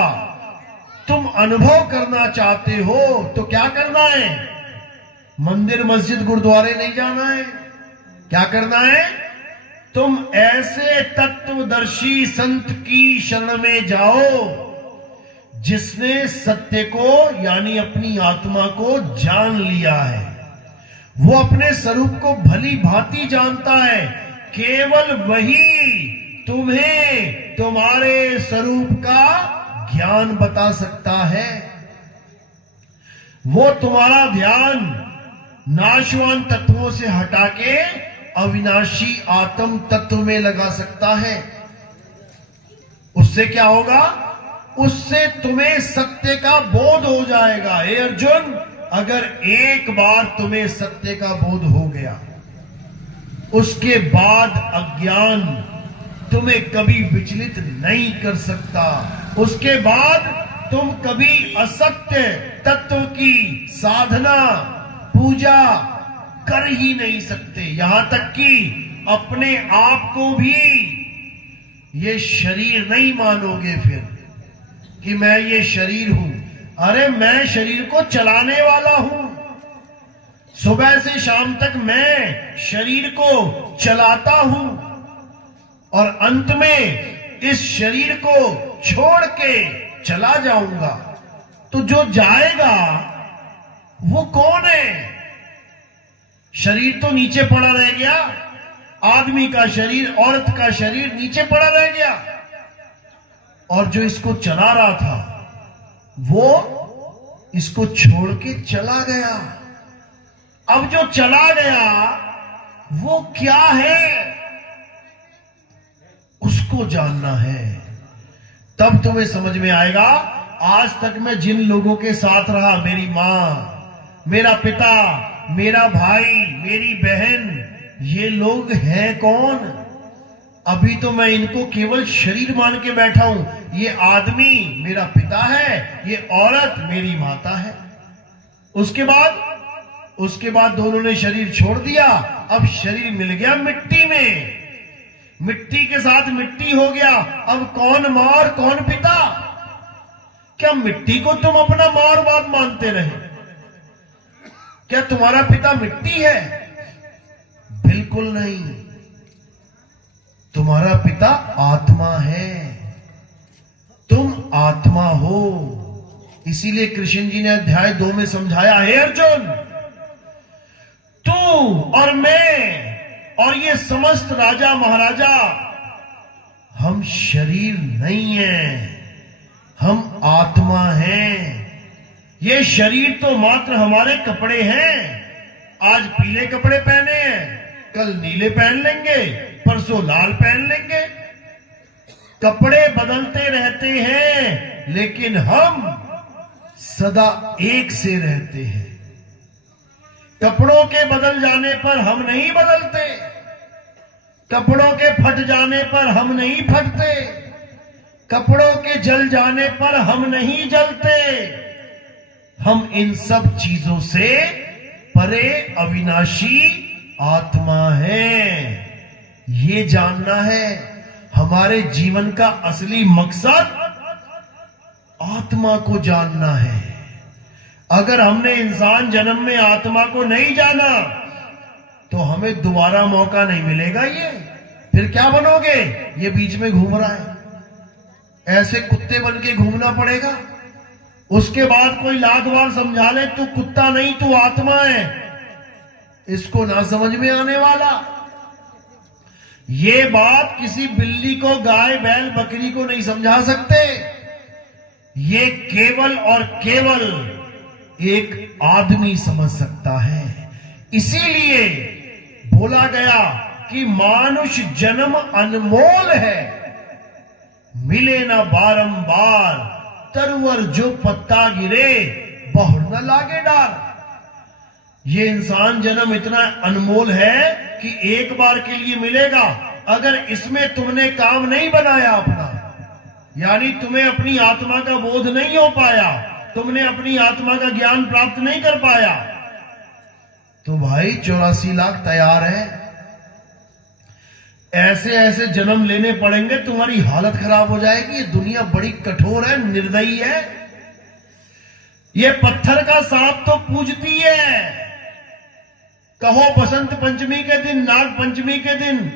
तुम अनुभव करना चाहते हो तो क्या करना है? मंदिर मस्जिद गुरुद्वारे नहीं जाना है। क्या करना है? तुम ऐसे तत्वदर्शी संत की शरण में जाओ जिसने सत्य को यानी अपनी आत्मा को जान लिया है। वो अपने स्वरूप को भली भांति जानता है। केवल वही तुम्हें तुम्हारे स्वरूप का ज्ञान बता सकता है। वो तुम्हारा ध्यान नाशवान तत्वों से हटा के अविनाशी आत्म तत्व में लगा सकता है। उससे क्या होगा? उससे तुम्हें सत्य का बोध हो जाएगा। हे अर्जुन, अगर एक बार तुम्हें सत्य का बोध हो गया, उसके बाद अज्ञान तुम्हें कभी विचलित नहीं कर सकता। उसके बाद तुम कभी असत्य तत्व की साधना पूजा कर ही नहीं सकते। यहां तक कि अपने आप को भी ये शरीर नहीं मानोगे फिर कि मैं ये शरीर हूं। अरे मैं शरीर को चलाने वाला हूं। सुबह से शाम तक मैं शरीर को चलाता हूं और अंत में इस शरीर को छोड़ के चला जाऊंगा। तो जो जाएगा वो कौन है? शरीर तो नीचे पड़ा रह गया। आदमी का शरीर, औरत का शरीर नीचे पड़ा रह गया। और जो इसको चला रहा था वो इसको छोड़ के चला गया। अब जो चला गया वो क्या है, उसको जानना है। तब तुम्हें समझ में आएगा। आज तक मैं जिन लोगों के साथ रहा, मेरी मां, मेरा पिता, मेरा भाई, मेरी बहन, ये लोग हैं कौन? अभी तो मैं इनको केवल शरीर मान के बैठा हूं। ये आदमी मेरा पिता है, ये औरत मेरी माता है। उसके बाद दोनों ने शरीर छोड़ दिया। अब शरीर मिल गया मिट्टी में, मिट्टी के साथ मिट्टी हो गया। अब कौन मां और कौन पिता? क्या मिट्टी को तुम अपना मां और बाप मानते रहे? क्या तुम्हारा पिता मिट्टी है? बिल्कुल नहीं। तुम्हारा पिता आत्मा है। तुम आत्मा हो। इसीलिए कृष्ण जी ने अध्याय 2 में समझाया, हे अर्जुन, तू और मैं और ये समस्त राजा महाराजा, हम शरीर नहीं हैं, हम आत्मा हैं। ये शरीर तो मात्र हमारे कपड़े हैं। आज पीले कपड़े पहने हैं, कल नीले पहन लेंगे, परसों लाल पहन लेंगे। कपड़े बदलते रहते हैं, लेकिन हम सदा एक से रहते हैं। कपड़ों के बदल जाने पर हम नहीं बदलते, कपड़ों के फट जाने पर हम नहीं फटते, कपड़ों के जल जाने पर हम नहीं जलते। हम इन सब चीजों से परे अविनाशी आत्मा है। ये जानना है। हमारे जीवन का असली मकसद आत्मा को जानना है। अगर हमने इंसान जन्म में आत्मा को नहीं जाना तो हमें दोबारा मौका नहीं मिलेगा। ये फिर क्या बनोगे? ये बीच में घूम रहा है, ऐसे कुत्ते बन के घूमना पड़ेगा। उसके बाद कोई लाख बार समझा ले तू कुत्ता नहीं, तू आत्मा है, इसको ना समझ में आने वाला। ये बात किसी बिल्ली को, गाय, बैल, बकरी को नहीं समझा सकते। ये केवल और केवल एक आदमी समझ सकता है। इसीलिए बोला गया कि मानुष जन्म अनमोल है, मिले ना बारंबार, तरवर जो पत्ता गिरे बहुर न लागे डार। ये इंसान जन्म इतना अनमोल है कि एक बार के लिए मिलेगा। अगर इसमें तुमने काम नहीं बनाया अपना, यानी तुम्हें अपनी आत्मा का बोध नहीं हो पाया, तुमने अपनी आत्मा का ज्ञान प्राप्त नहीं कर पाया, तो भाई 84 लाख तैयार है। ऐसे ऐसे जन्म लेने पड़ेंगे, तुम्हारी हालत खराब हो जाएगी। ये दुनिया बड़ी कठोर है, निर्दयी है। ये पत्थर का सांप तो पूजती है। कहो बसंत पंचमी के दिन, नाग पंचमी के दिन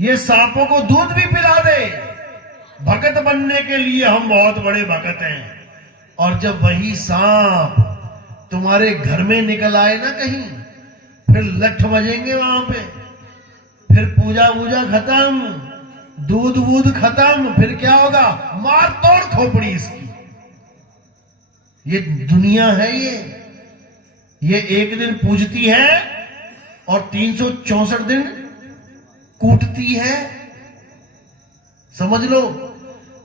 ये सांपों को दूध भी पिला दे। भगत बनने के लिए हम बहुत बड़े भगत हैं। और जब वही सांप तुम्हारे घर में निकल आए ना कहीं, फिर लठ बजेंगे वहां पे, फिर पूजा वूजा खत्म, दूध वूध खत्म, फिर क्या होगा? मार तोड़ खोपड़ी इसकी। ये दुनिया है। ये एक दिन पूजती है और 364 दिन कूटती है। समझ लो,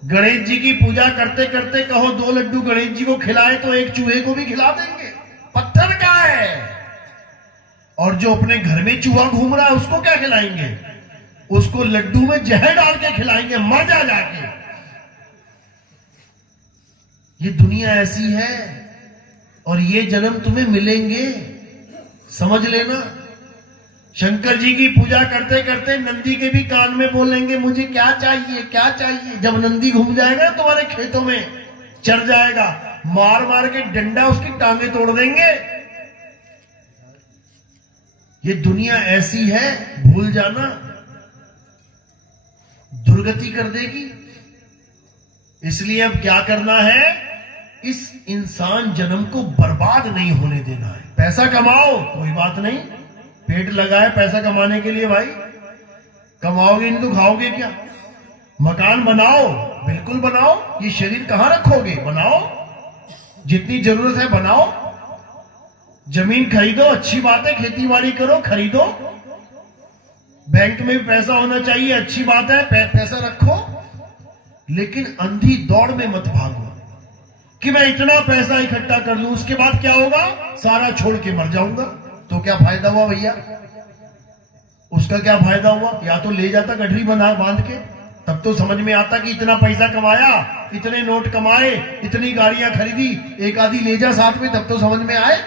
गणेश जी की पूजा करते करते कहो 2 लड्डू गणेश जी को खिलाए तो एक चूहे को भी खिला देंगे। पत्थर का है। और जो अपने घर में चूहा घूम रहा है उसको क्या खिलाएंगे? उसको लड्डू में जहर डाल के खिलाएंगे, मर जा जाके। ये दुनिया ऐसी है और ये जन्म तुम्हें मिलेंगे, समझ लेना। शंकर जी की पूजा करते करते नंदी के भी कान में बोलेंगे मुझे क्या चाहिए, क्या चाहिए। जब नंदी घूम जाएगा तुम्हारे खेतों में, चढ़ जाएगा, मार मार के डंडा उसकी टांगे तोड़ देंगे। ये दुनिया ऐसी है, भूल जाना, दुर्गति कर देगी। इसलिए अब क्या करना है? इस इंसान जन्म को बर्बाद नहीं होने देना है। पैसा कमाओ, कोई बात नहीं, पेट लगाए पैसा कमाने के लिए भाई। कमाओगे नहीं तो खाओगे क्या? मकान बनाओ, बिल्कुल बनाओ। ये शरीर कहां रखोगे? बनाओ, जितनी जरूरत है बनाओ। जमीन खरीदो, अच्छी बात है, खेती बाड़ी करो, खरीदो। बैंक में भी पैसा होना चाहिए, अच्छी बात है, पैसा रखो। लेकिन अंधी दौड़ में मत भागो कि मैं इतना पैसा इकट्ठा कर लूं, उसके बाद क्या होगा? सारा छोड़ के मर जाऊंगा। तो क्या फायदा हुआ भैया? उसका क्या फायदा हुआ? या तो ले जाता गठरी बना बांध के, तब तो समझ में आता कि इतना पैसा कमाया, इतने नोट कमाए, इतनी गाड़ियां खरीदी, एक आधी ले जा साथ में, तब तो समझ में आए।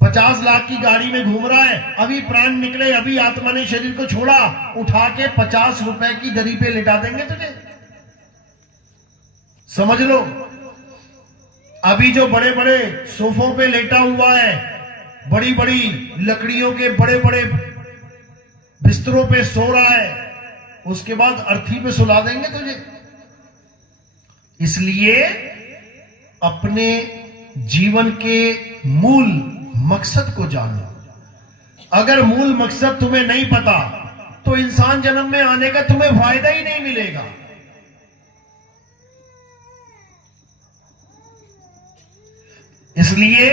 50 लाख की गाड़ी में घूम रहा है, अभी प्राण निकले, अभी आत्मा ने शरीर को छोड़ा, उठा के 50 रुपए की दरी पे लिटा देंगे तुझे। समझ लो, अभी जो बड़े बड़े सोफों पे लेटा हुआ है, बड़ी बड़ी लकड़ियों के बड़े बड़े बिस्तरों पे सो रहा है, उसके बाद अर्थी पे सुला देंगे तुझे। इसलिए अपने जीवन के मूल मकसद को जानो। अगर मूल मकसद तुम्हें नहीं पता तो इंसान जन्म में आने का तुम्हें फायदा ही नहीं मिलेगा। इसलिए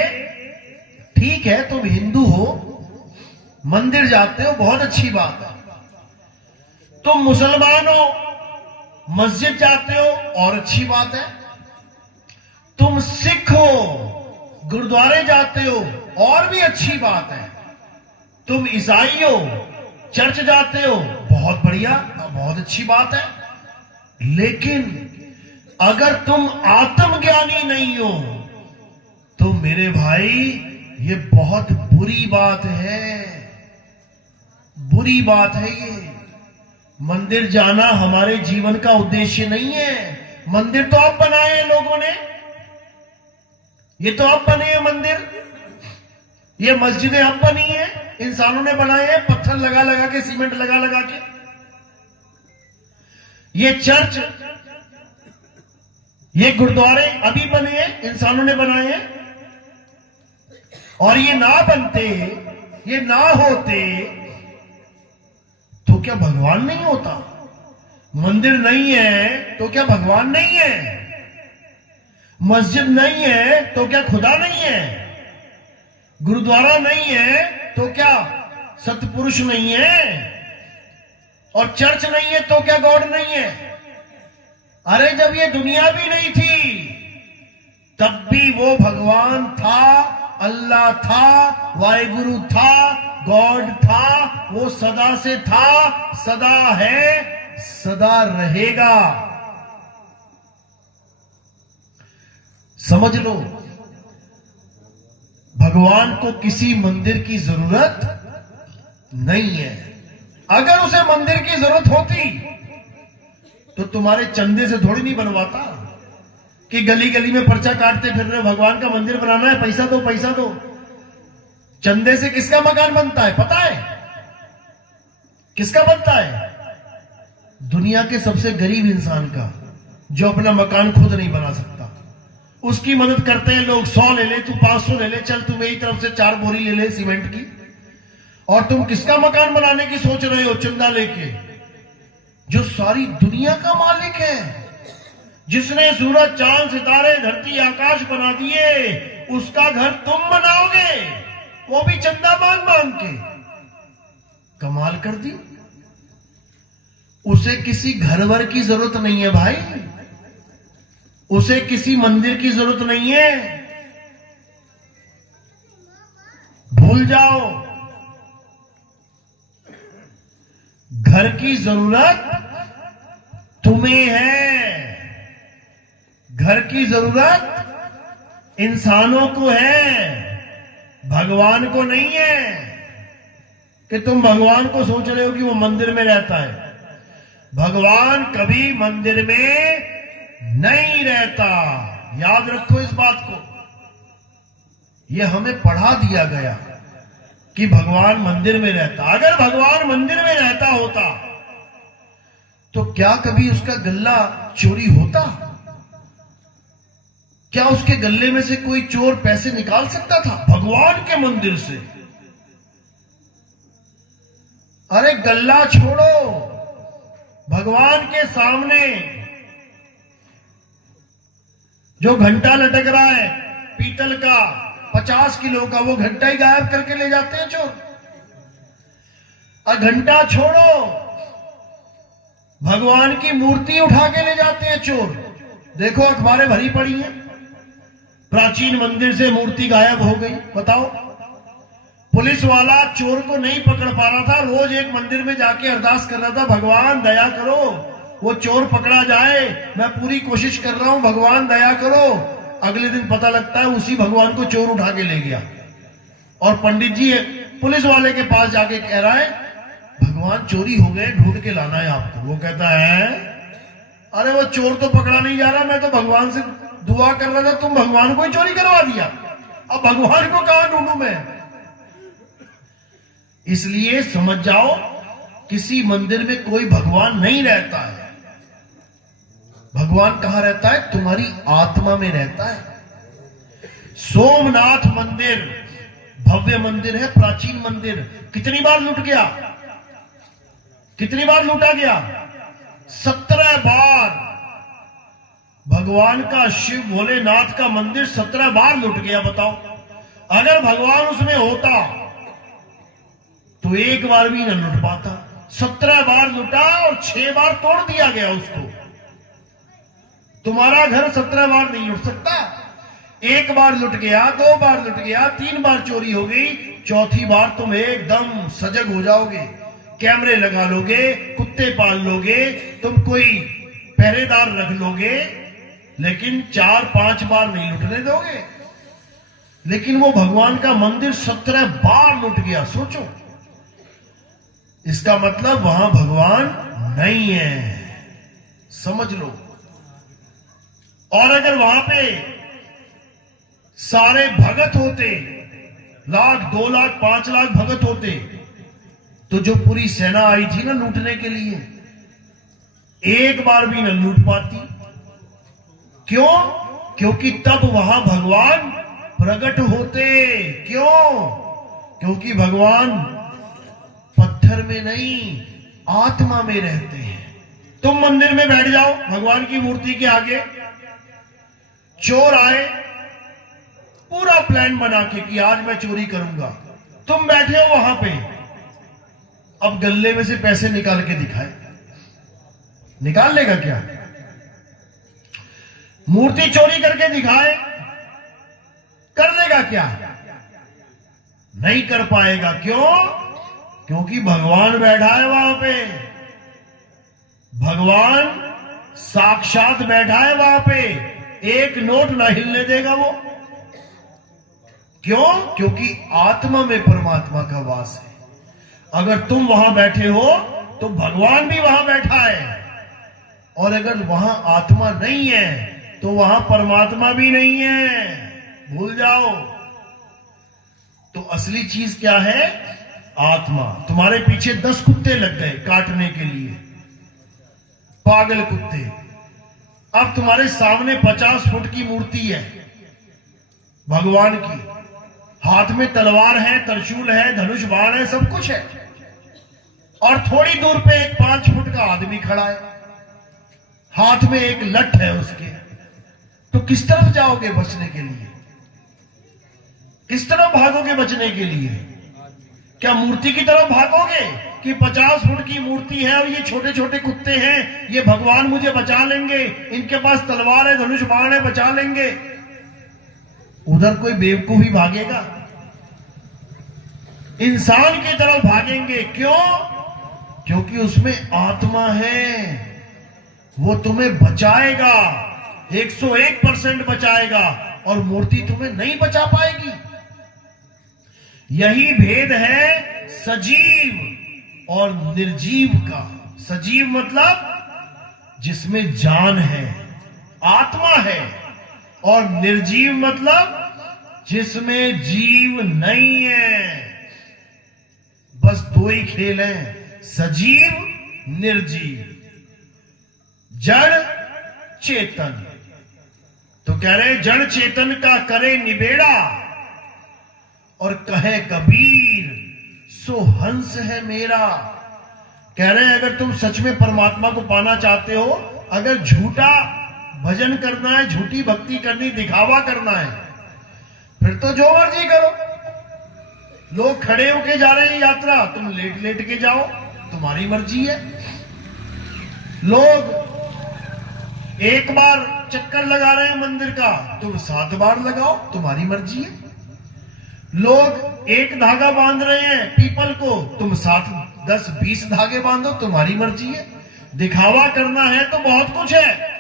ठीक है, तुम हिंदू हो, मंदिर जाते हो, बहुत अच्छी बात है। तुम मुसलमान हो, मस्जिद जाते हो, और अच्छी बात है। तुम सिख हो, गुरुद्वारे जाते हो, और भी अच्छी बात है। तुम ईसाई हो, चर्च जाते हो, बहुत बढ़िया, बहुत अच्छी बात है। लेकिन अगर तुम आत्मज्ञानी नहीं हो तो मेरे भाई ये बहुत बुरी बात है, बुरी बात है। ये मंदिर जाना हमारे जीवन का उद्देश्य नहीं है। मंदिर तो अब बनाए हैं लोगों ने, ये तो अब बने हैं मंदिर, ये मस्जिदें अब बनी हैं, इंसानों ने बनाए हैं, पत्थर लगा लगा के, सीमेंट लगा लगा के। ये चर्च, ये गुरुद्वारे अभी बने हैं, इंसानों ने बनाए हैं। और ये ना बनते, ये ना होते तो क्या भगवान नहीं होता? मंदिर नहीं है तो क्या भगवान नहीं है? मस्जिद नहीं है तो क्या खुदा नहीं है? गुरुद्वारा नहीं है तो क्या सतपुरुष नहीं है? और चर्च नहीं है तो क्या गॉड नहीं है? अरे जब ये दुनिया भी नहीं थी तब भी वो भगवान था, अल्लाह था, वाहिगुरु था, गॉड था। वो सदा से था, सदा है, सदा रहेगा। समझ लो, भगवान को किसी मंदिर की जरूरत नहीं है। अगर उसे मंदिर की जरूरत होती तो तुम्हारे चंदे से थोड़ी नहीं बनवाता कि गली गली में पर्चा काटते फिर रहे, भगवान का मंदिर बनाना है, पैसा दो पैसा दो। चंदे से किसका मकान बनता है पता है? किसका बनता है? दुनिया के सबसे गरीब इंसान का, जो अपना मकान खुद नहीं बना सकता। उसकी मदद करते हैं लोग, 100 ले ले, तू 500 ले ले, चल तू मेरी तरफ से 4 बोरी ले ले सीमेंट की। और तुम किसका मकान बनाने की सोच रहे हो चंदा लेके? जो सारी दुनिया का मालिक है, जिसने सूरज चांद सितारे धरती आकाश बना दिए, उसका घर तुम बनाओगे, वो भी चंदा मांग मांग के। कमाल कर दी। उसे किसी घर वर की जरूरत नहीं है भाई, उसे किसी मंदिर की जरूरत नहीं है। भूल जाओ। घर की जरूरत तुम्हें है, घर की जरूरत इंसानों को है, भगवान को नहीं है। कि तुम भगवान को सोच रहे हो कि वो मंदिर में रहता है। भगवान कभी मंदिर में नहीं रहता, याद रखो इस बात को। यह हमें पढ़ा दिया गया कि भगवान मंदिर में रहता। अगर भगवान मंदिर में रहता होता तो क्या कभी उसका गल्ला चोरी होता? क्या उसके गल्ले में से कोई चोर पैसे निकाल सकता था भगवान के मंदिर से? अरे गल्ला छोड़ो, भगवान के सामने जो घंटा लटक रहा है पीतल का 50 किलो का, वो घंटा ही गायब करके ले जाते हैं चोर। और घंटा छोड़ो, भगवान की मूर्ति उठा के ले जाते हैं चोर। देखो अखबारें भरी पड़ी हैं, प्राचीन मंदिर से मूर्ति गायब हो गई। बताओ, पुलिस वाला चोर को नहीं पकड़ पा रहा था, रोज एक मंदिर में जाके अरदास कर रहा था, भगवान दया करो वो चोर पकड़ा जाए, मैं पूरी कोशिश कर रहा हूं, भगवान दया करो। अगले दिन पता लगता है उसी भगवान को चोर उठा के ले गया। और पंडित जी पुलिस वाले के पास जाके कह रहा है भगवान चोरी हो गए, ढूंढ के लाना है आपको। वो कहता है अरे वो चोर तो पकड़ा नहीं जा रहा, मैं तो भगवान से दुआ कर रहा था, तुम भगवान को ही चोरी करवा दिया। अब भगवान को कहां ढूंढूं मैं? इसलिए समझ जाओ, किसी मंदिर में कोई भगवान नहीं रहता है। भगवान कहां रहता है? तुम्हारी आत्मा में रहता है। सोमनाथ मंदिर भव्य मंदिर है, प्राचीन मंदिर। कितनी बार लूट गया? कितनी बार लूटा गया? 17 बार। भगवान का, शिव भोलेनाथ का मंदिर 17 बार लूट गया। बताओ, अगर भगवान उसमें होता तो एक बार भी न लूट पाता। 17 बार लूटा और 6 बार तोड़ दिया गया उसको। तुम्हारा घर 17 बार नहीं लूट सकता। एक बार लुट गया, 2 बार लुट गया, 3 बार चोरी हो गई, चौथी बार तुम एकदम सजग हो जाओगे, कैमरे लगा लोगे, कुत्ते पाल लोगे, तुम कोई पहरेदार रख लोगे, लेकिन 4-5 बार नहीं लुटने दोगे। लेकिन वो भगवान का मंदिर 17 बार लुट गया। सोचो, इसका मतलब वहां भगवान नहीं है, समझ लो। और अगर वहां पे सारे भगत होते, 1 लाख 2 लाख 5 लाख भगत होते, तो जो पूरी सेना आई थी ना लूटने के लिए, एक बार भी न लूट पाती। क्यों? क्योंकि तब वहां भगवान प्रकट होते। क्यों? क्योंकि भगवान पत्थर में नहीं, आत्मा में रहते हैं। तुम मंदिर में बैठ जाओ भगवान की मूर्ति के आगे, चोर आए पूरा प्लान बना के कि आज मैं चोरी करूंगा, तुम बैठे हो वहां पे, अब गल्ले में से पैसे निकाल के दिखाए, निकाल लेगा क्या? मूर्ति चोरी करके दिखाए, कर लेगा क्या? नहीं कर पाएगा। क्यों? क्योंकि भगवान बैठा है वहां पे, भगवान साक्षात बैठा है वहां पे, एक नोट ना हिलने देगा वो। क्यों? क्योंकि आत्मा में परमात्मा का वास है। अगर तुम वहां बैठे हो तो भगवान भी वहां बैठा है, और अगर वहां आत्मा नहीं है तो वहां परमात्मा भी नहीं है, भूल जाओ। तो असली चीज क्या है? आत्मा। तुम्हारे पीछे 10 कुत्ते लग गए काटने के लिए, पागल कुत्ते। अब तुम्हारे सामने 50 फुट की मूर्ति है भगवान की, हाथ में तलवार है, त्रिशूल है, धनुष बाण है, सब कुछ है, और थोड़ी दूर पे एक 5 फुट का आदमी खड़ा है, हाथ में एक लठ है उसके। तो किस तरफ जाओगे बचने के लिए? किस तरफ भागोगे बचने के लिए? क्या मूर्ति की तरफ भागोगे कि 50 फुट की मूर्ति है और ये छोटे छोटे कुत्ते हैं, ये भगवान मुझे बचा लेंगे, इनके पास तलवार है, धनुष बाण है, बचा लेंगे? उधर कोई बेवकूफ ही भागेगा। इंसान की तरफ भागेंगे। क्यों? क्योंकि उसमें आत्मा है, वो तुम्हें बचाएगा, 101% बचाएगा, और मूर्ति तुम्हें नहीं बचा पाएगी। यही भेद है सजीव और निर्जीव का। सजीव मतलब जिसमें जान है, आत्मा है, और निर्जीव मतलब जिसमें जीव नहीं है। बस 2 ही खेल हैं, सजीव निर्जीव, जड़ चेतन। तो कह रहे जड़ चेतन का करे निबेड़ा, और कहे कबीर सो हंस है मेरा। कह रहे हैं अगर तुम सच में परमात्मा को पाना चाहते हो, अगर झूठा भजन करना है, झूठी भक्ति करनी, दिखावा करना है, फिर तो जो मर्जी करो। लोग खड़े होके जा रहे हैं यात्रा, तुम लेट लेट के जाओ, तुम्हारी मर्जी है। लोग एक बार चक्कर लगा रहे हैं मंदिर का, तुम 7 बार लगाओ, तुम्हारी मर्जी है। लोग एक धागा बांध रहे हैं पीपल को, तुम 7, 10, 20 धागे बांधो, तुम्हारी मर्जी है। दिखावा करना है तो बहुत कुछ है,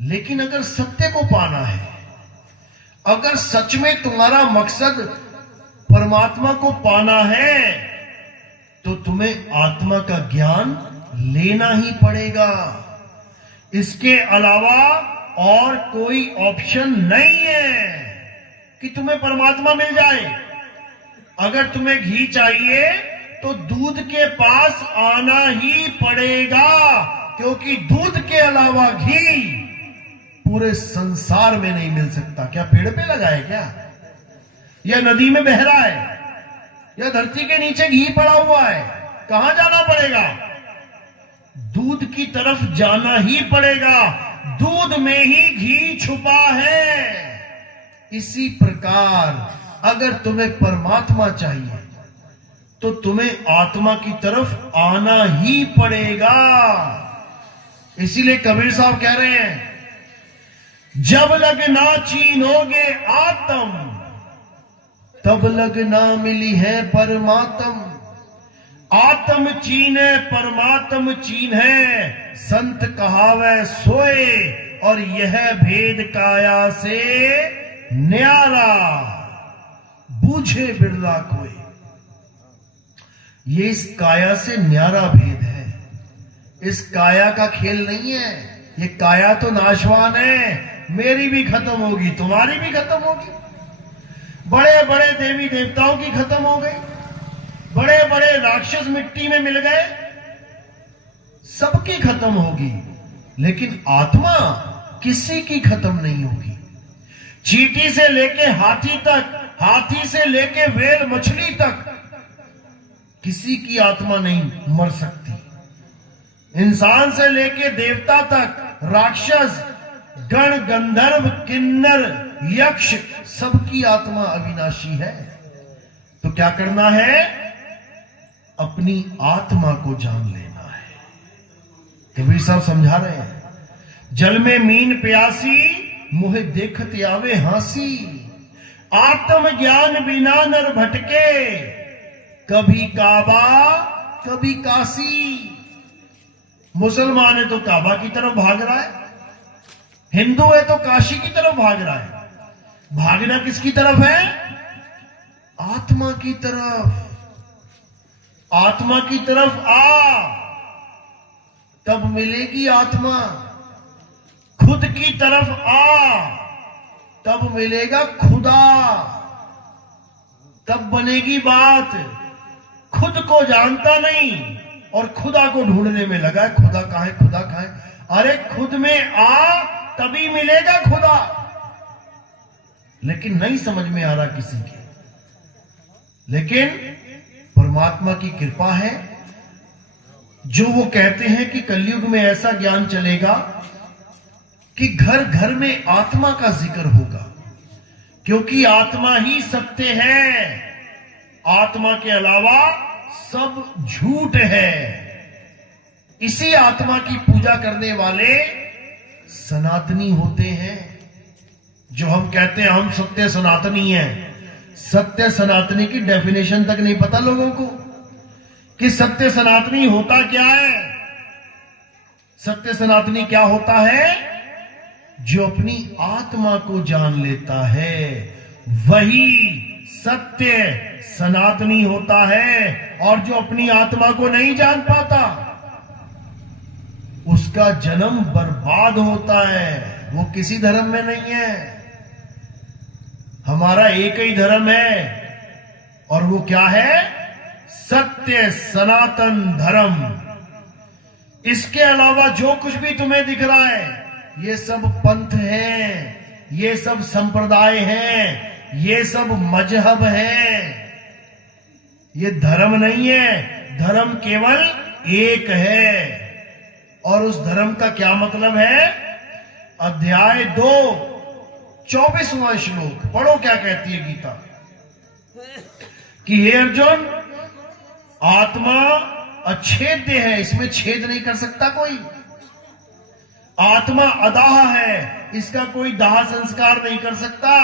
लेकिन अगर सत्य को पाना है, अगर सच में तुम्हारा मकसद परमात्मा को पाना है, तो तुम्हें आत्मा का ज्ञान लेना ही पड़ेगा। इसके अलावा और कोई ऑप्शन नहीं है कि तुम्हें परमात्मा मिल जाए। अगर तुम्हें घी चाहिए तो दूध के पास आना ही पड़ेगा, क्योंकि दूध के अलावा घी पूरे संसार में नहीं मिल सकता। क्या पेड़ पे लगा है क्या? या नदी में बह रहा है? या धरती के नीचे घी पड़ा हुआ है? कहां जाना पड़ेगा? दूध की तरफ जाना ही पड़ेगा। दूध में ही घी छुपा है। इसी प्रकार अगर तुम्हें परमात्मा चाहिए तो तुम्हें आत्मा की तरफ आना ही पड़ेगा। इसीलिए कबीर साहब कह रहे हैं, जब लग ना चीनोगे आत्म, तब लग ना मिली है परमात्म। आत्म चीने परमात्म चीन है, संत कहावे सोए, और यह भेद काया से न्यारा, बूझे बिरला कोई। ये इस काया से न्यारा भेद है। इस काया का खेल नहीं है। ये काया तो नाशवान है, मेरी भी खत्म होगी, तुम्हारी भी खत्म होगी। बड़े बड़े देवी देवताओं की खत्म हो गई, बड़े बड़े राक्षस मिट्टी में मिल गए, सबकी खत्म होगी, लेकिन आत्मा किसी की खत्म नहीं होगी। चींटी से लेके हाथी तक, हाथी से लेके व्हेल मछली तक, किसी की आत्मा नहीं मर सकती। इंसान से लेके देवता तक, राक्षस, गण, गंधर्व, किन्नर, यक्ष, सबकी आत्मा अविनाशी है। तो क्या करना है? अपनी आत्मा को जान लेना है। कबीर साहब समझा रहे हैं, जल में मीन प्यासी, मुहे देखते आवे हांसी। आत्म ज्ञान बिना नर भटके, कभी काबा कभी काशी। मुसलमान है तो काबा की तरफ भाग रहा है, हिंदू है तो काशी की तरफ भाग रहा है। भागना किसकी तरफ है? आत्मा की तरफ। आत्मा की तरफ आ, तब मिलेगी आत्मा। खुद की तरफ आ, तब मिलेगा खुदा, तब बनेगी बात। खुद को जानता नहीं और खुदा को ढूंढने में लगा है, खुदा कहाँ है, खुदा कहाँ है। अरे खुद में आ, तभी मिलेगा खुदा। लेकिन नहीं समझ में आ रहा किसी के। लेकिन परमात्मा की कृपा है, जो वो कहते हैं कि कलयुग में ऐसा ज्ञान चलेगा कि घर घर में आत्मा का जिक्र होगा, क्योंकि आत्मा ही सत्य है, आत्मा के अलावा सब झूठ है। इसी आत्मा की पूजा करने वाले सनातनी होते हैं। जो हम कहते हैं हम सत्य सनातनी हैं, सत्य सनातनी की डेफिनेशन तक नहीं पता लोगों को कि सत्य सनातनी होता क्या है। सत्य सनातनी क्या होता है? जो अपनी आत्मा को जान लेता है वही सत्य सनातनी होता है, और जो अपनी आत्मा को नहीं जान पाता उसका जन्म बर्बाद होता है। वो किसी धर्म में नहीं है। हमारा एक ही धर्म है, और वो क्या है? सत्य सनातन धर्म। इसके अलावा जो कुछ भी तुम्हें दिख रहा है, ये सब पंथ हैं, ये सब संप्रदाय हैं, ये सब मजहब हैं। ये धर्म नहीं है। धर्म केवल एक है। और उस धर्म का क्या मतलब है? अध्याय 2 24वां श्लोक पढ़ो, क्या कहती है गीता कि हे अर्जुन, आत्मा अछेद्य है, इसमें छेद नहीं कर सकता कोई। आत्मा अदाह है, इसका कोई दाह संस्कार नहीं कर सकता।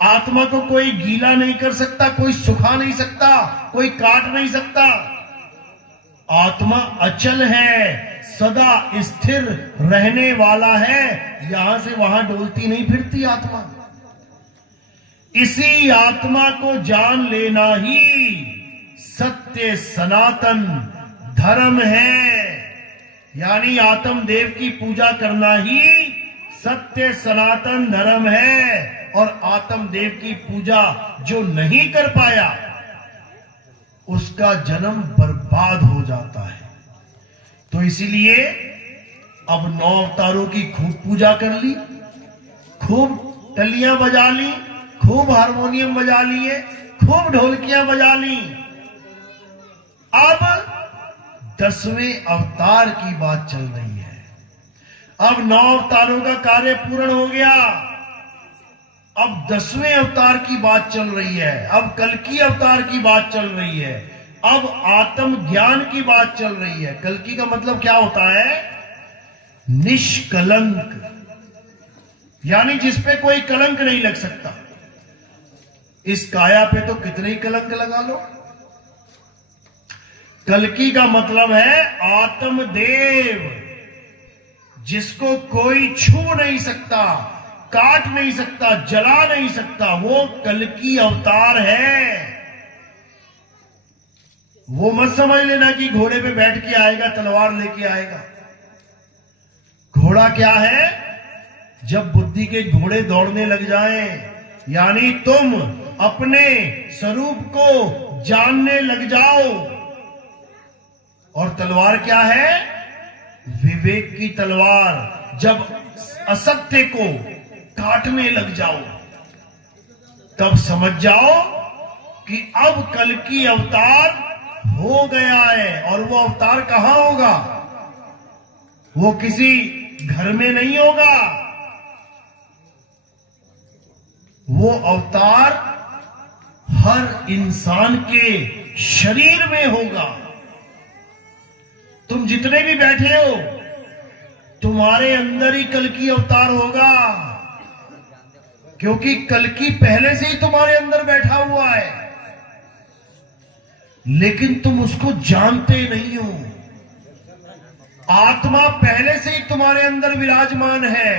आत्मा को कोई गीला नहीं कर सकता, कोई सुखा नहीं सकता, कोई काट नहीं सकता। आत्मा अचल है, सदा स्थिर रहने वाला है, यहां से वहां डोलती नहीं फिरती आत्मा। इसी आत्मा को जान लेना ही सत्य सनातन धर्म है। यानी आत्म देव की पूजा करना ही सत्य सनातन धर्म है। और आत्म देव की पूजा जो नहीं कर पाया उसका जन्म बर्बाद हो जाता है। तो इसीलिए अब 9 अवतारों की खूब पूजा कर ली, खूब टलियां बजा ली, खूब हारमोनियम बजा लिए, खूब ढोलकियां बजा ली। अब 10वें अवतार की बात चल रही है। अब 9 अवतारों का कार्य पूर्ण हो गया। अब 10वें अवतार की बात चल रही है। अब कल्कि अवतार की बात चल रही है। अब आत्म ज्ञान की बात चल रही है। कल्कि का मतलब क्या होता है? निष्कलंक, यानी जिसपे कोई कलंक नहीं लग सकता। इस काया पे तो कितने ही कलंक लगा लो। कल्कि का मतलब है आत्मदेव, जिसको कोई छू नहीं सकता, काट नहीं सकता, जला नहीं सकता, वो कल्कि अवतार है। वो मत समझ लेना कि घोड़े पे बैठ के आएगा, तलवार लेके आएगा। घोड़ा क्या है? जब बुद्धि के घोड़े दौड़ने लग जाएं, यानी तुम अपने स्वरूप को जानने लग जाओ। और तलवार क्या है? विवेक की तलवार। जब असत्य को काटने लग जाओ तब समझ जाओ कि अब कल्कि अवतार हो गया है। और वो अवतार कहां होगा? वो किसी घर में नहीं होगा। वो अवतार हर इंसान के शरीर में होगा। तुम जितने भी बैठे हो, तुम्हारे अंदर ही कल्कि अवतार होगा, क्योंकि कल्कि पहले से ही तुम्हारे अंदर बैठा हुआ है, लेकिन तुम उसको जानते नहीं हो। आत्मा पहले से ही तुम्हारे अंदर विराजमान है,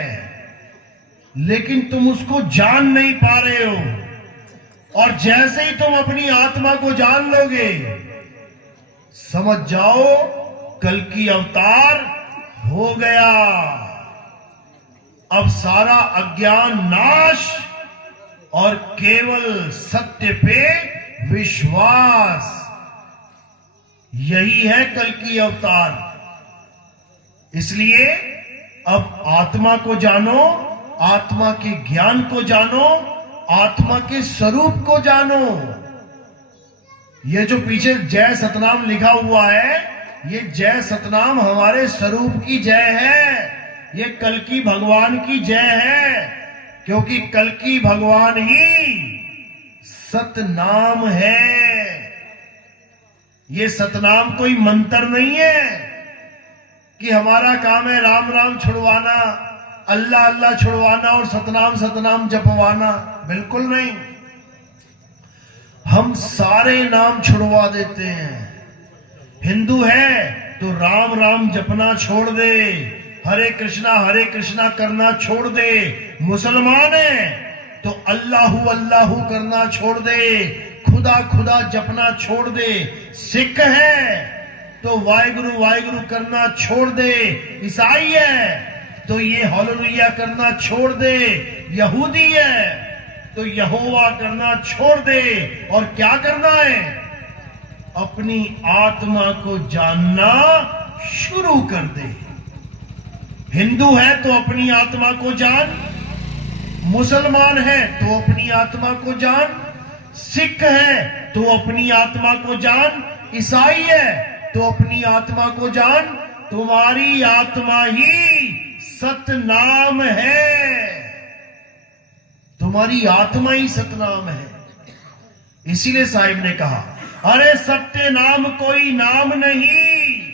लेकिन तुम उसको जान नहीं पा रहे हो। और जैसे ही तुम अपनी आत्मा को जान लोगे, समझ जाओ कल की अवतार हो गया। अब सारा अज्ञान नाश और केवल सत्य पे विश्वास, यही है कल की अवतार। इसलिए अब आत्मा को जानो, आत्मा के ज्ञान को जानो, आत्मा के स्वरूप को जानो। ये जो पीछे जय सतनाम लिखा हुआ है, ये जय सतनाम हमारे स्वरूप की जय है, ये कल की भगवान की जय है। क्योंकि कल की भगवान ही सतनाम है। ये सतनाम कोई मंत्र नहीं है कि हमारा काम है राम राम छुड़वाना, अल्लाह अल्लाह छुड़वाना और सतनाम सतनाम जपवाना। बिल्कुल नहीं, हम सारे नाम छुड़वा देते हैं। हिंदू है तो राम राम जपना छोड़ दे, हरे कृष्णा करना छोड़ दे। मुसलमान है तो अल्लाहू अल्लाहू करना छोड़ दे, खुदा खुदा जपना छोड़ दे। सिख है तो वाहिगुरु वाहिगुरु करना छोड़ दे। ईसाई है तो ये हालेलुया करना छोड़ दे। यहूदी है तो यहोवा करना छोड़ दे। और क्या करना है? अपनी आत्मा को जानना शुरू कर दे। हिंदू है तो अपनी आत्मा को जान, मुसलमान है तो अपनी आत्मा को जान, सिख है तो अपनी आत्मा को जान, ईसाई है तो अपनी आत्मा को जान। तुम्हारी आत्मा ही सतनाम है, तुम्हारी आत्मा ही सतनाम है। इसीलिए साहिब ने कहा, अरे सत्य नाम कोई नाम नहीं,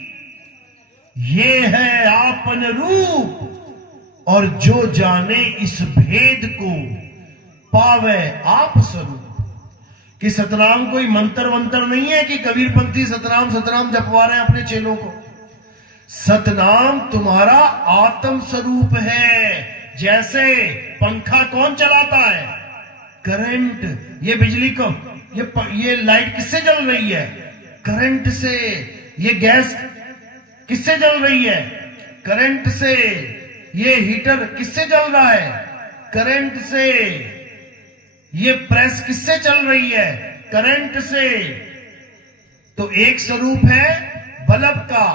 ये है आपन रूप, और जो जाने इस भेद को पावे आप स्वरूप। कि सतनाम कोई मंत्र वंत्र नहीं है कि कबीरपंथी सतनाम सतनाम जपवा रहे हैं अपने चेलों को। सतनाम तुम्हारा आत्म स्वरूप है। जैसे पंखा कौन चलाता है? करंट। ये बिजली को, ये लाइट किससे जल रही है? करंट से। ये गैस किससे जल रही है? करंट से। ये हीटर किससे जल रहा है? करंट से। ये प्रेस किससे चल रही है? करंट से। तो एक स्वरूप है बल्ब का,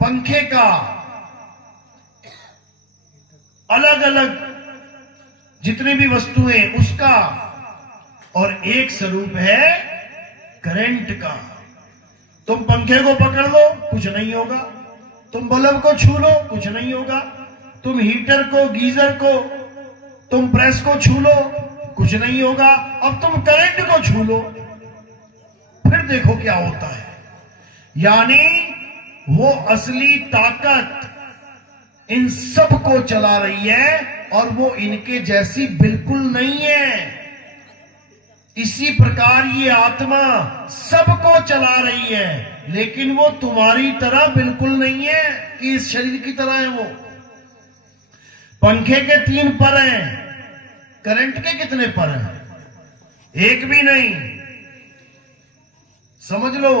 पंखे का, अलग अलग जितनी भी वस्तुएं उसका, और एक स्वरूप है करंट का। तुम पंखे को पकड़ लो कुछ नहीं होगा, तुम बल्ब को छू लो कुछ नहीं होगा, तुम हीटर को, गीजर को, तुम प्रेस को छू लो कुछ नहीं होगा। अब तुम करंट को छू लो, फिर देखो क्या होता है। यानी वो असली ताकत इन सब को चला रही है और वो इनके जैसी बिल्कुल नहीं है। इसी प्रकार ये आत्मा सबको चला रही है, लेकिन वो तुम्हारी तरह बिल्कुल नहीं है कि इस शरीर की तरह है। वो पंखे के 3 पर हैं, करंट के कितने पर हैं? एक भी नहीं। समझ लो,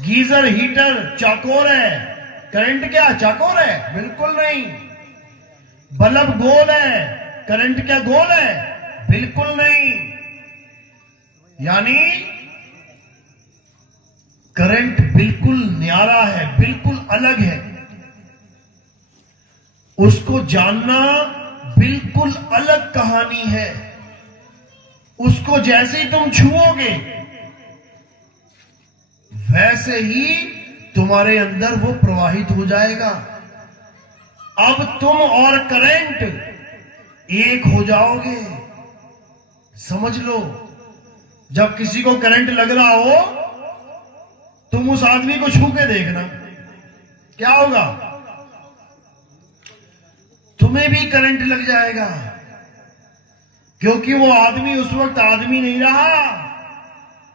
गीजर हीटर चाकोर है, करंट क्या चाकोर है? बिल्कुल नहीं। बल्ब गोल है, करंट क्या गोल है? बिल्कुल नहीं। यानी करंट बिल्कुल न्यारा है, बिल्कुल अलग है। उसको जानना बिल्कुल अलग कहानी है। उसको जैसे ही तुम छुओगे वैसे ही तुम्हारे अंदर वो प्रवाहित हो जाएगा। अब तुम और करंट एक हो जाओगे। समझ लो, जब किसी को करंट लग रहा हो तुम उस आदमी को छू के देखना, क्या होगा? तुम्हें भी करंट लग जाएगा, क्योंकि वो आदमी उस वक्त आदमी नहीं रहा,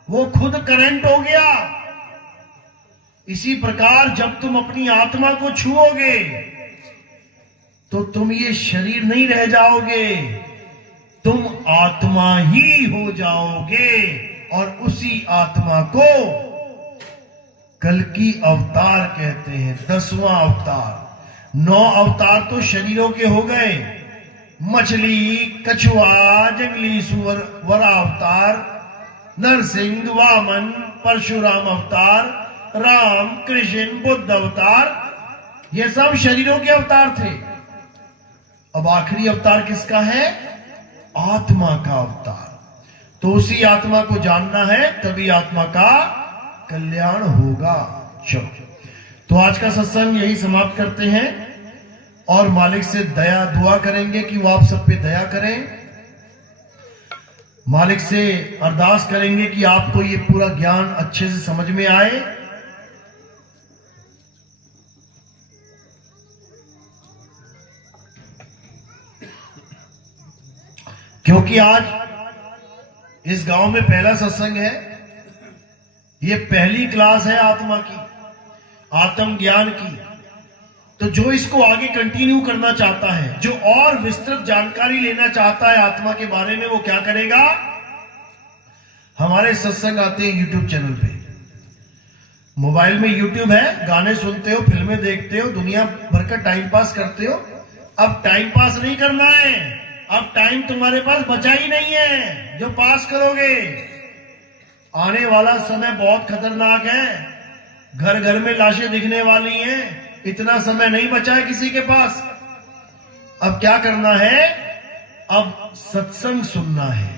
वो खुद करंट हो गया। इसी प्रकार जब तुम अपनी आत्मा को छुओगे तो तुम ये शरीर नहीं रह जाओगे, तुम आत्मा ही हो जाओगे और उसी आत्मा को कल्कि अवतार कहते हैं। 10वां अवतार। 9 अवतार तो शरीरों के हो गए, मछली, कछुआ, जंगली सुअर, वरा अवतार, नरसिंह, वामन, परशुराम अवतार, राम, कृष्ण, बुद्ध अवतार, ये सब शरीरों के अवतार थे। अब आखिरी अवतार किसका है? आत्मा का अवतार। तो उसी आत्मा को जानना है, तभी आत्मा का कल्याण होगा। चलो, तो आज का सत्संग यही समाप्त करते हैं और मालिक से दया दुआ करेंगे कि वो आप सब पे दया करें। मालिक से अरदास करेंगे कि आपको ये पूरा ज्ञान अच्छे से समझ में आए। क्योंकि आज इस गांव में पहला सत्संग है, ये पहली क्लास है आत्मा की, आत्म ज्ञान की। तो जो इसको आगे कंटिन्यू करना चाहता है, जो और विस्तृत जानकारी लेना चाहता है आत्मा के बारे में, वो क्या करेगा? हमारे सत्संग आते हैं यूट्यूब चैनल पे। मोबाइल में यूट्यूब है, गाने सुनते हो, फिल्में देखते हो, दुनिया भर का टाइम पास करते हो। अब टाइम पास नहीं करना है, अब टाइम तुम्हारे पास बचा ही नहीं है जो पास करोगे। आने वाला समय बहुत खतरनाक है, घर घर में लाशें दिखने वाली हैं, इतना समय नहीं बचा है किसी के पास। अब क्या करना है? अब सत्संग सुनना है।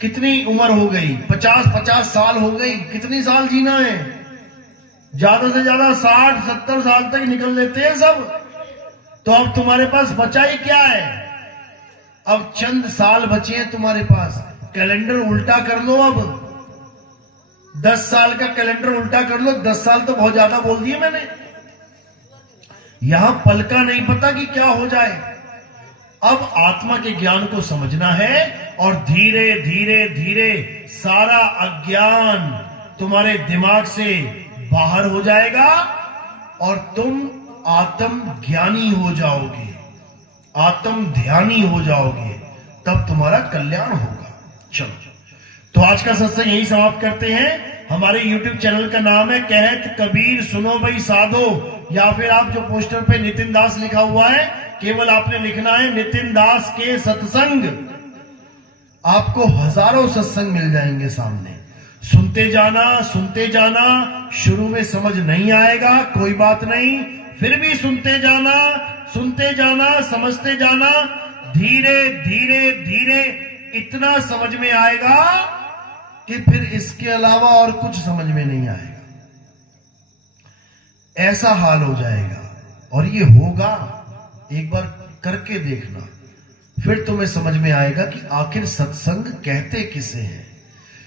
कितनी उम्र हो गई? 50 साल हो गई। कितनी साल जीना है? ज्यादा से ज्यादा 60-70 साल तक निकल लेते हैं सब। तो अब तुम्हारे पास बचा ही क्या है? अब चंद साल बचे हैं तुम्हारे पास। कैलेंडर उल्टा कर लो। अब 10 साल का कैलेंडर उल्टा कर लो। 10 साल तो बहुत ज्यादा बोल दिए मैंने। यहां पल का नहीं पता कि क्या हो जाए। अब आत्मा के ज्ञान को समझना है और धीरे धीरे धीरे सारा अज्ञान तुम्हारे दिमाग से बाहर हो जाएगा और तुम आत्म ज्ञानी हो जाओगे, आत्म ध्यानी हो जाओगे, तब तुम्हारा कल्याण होगा। चलो, तो आज का सत्संग यही समाप्त करते हैं। हमारे YouTube चैनल का नाम है कहत कबीर सुनो भाई साधो, या फिर आप जो पोस्टर पे नितिन दास लिखा हुआ है, केवल आपने लिखना है नितिन दास के सत्संग। आपको हजारों सत्संग मिल जाएंगे सामने। सुनते जाना। शुरू में समझ नहीं आएगा, कोई बात नहीं, फिर भी सुनते जाना, समझते जाना। धीरे धीरे धीरे इतना समझ में आएगा कि फिर इसके अलावा और कुछ समझ में नहीं आएगा। ऐसा हाल हो जाएगा और ये होगा। एक बार करके देखना, फिर तुम्हें समझ में आएगा कि आखिर सत्संग कहते किसे हैं।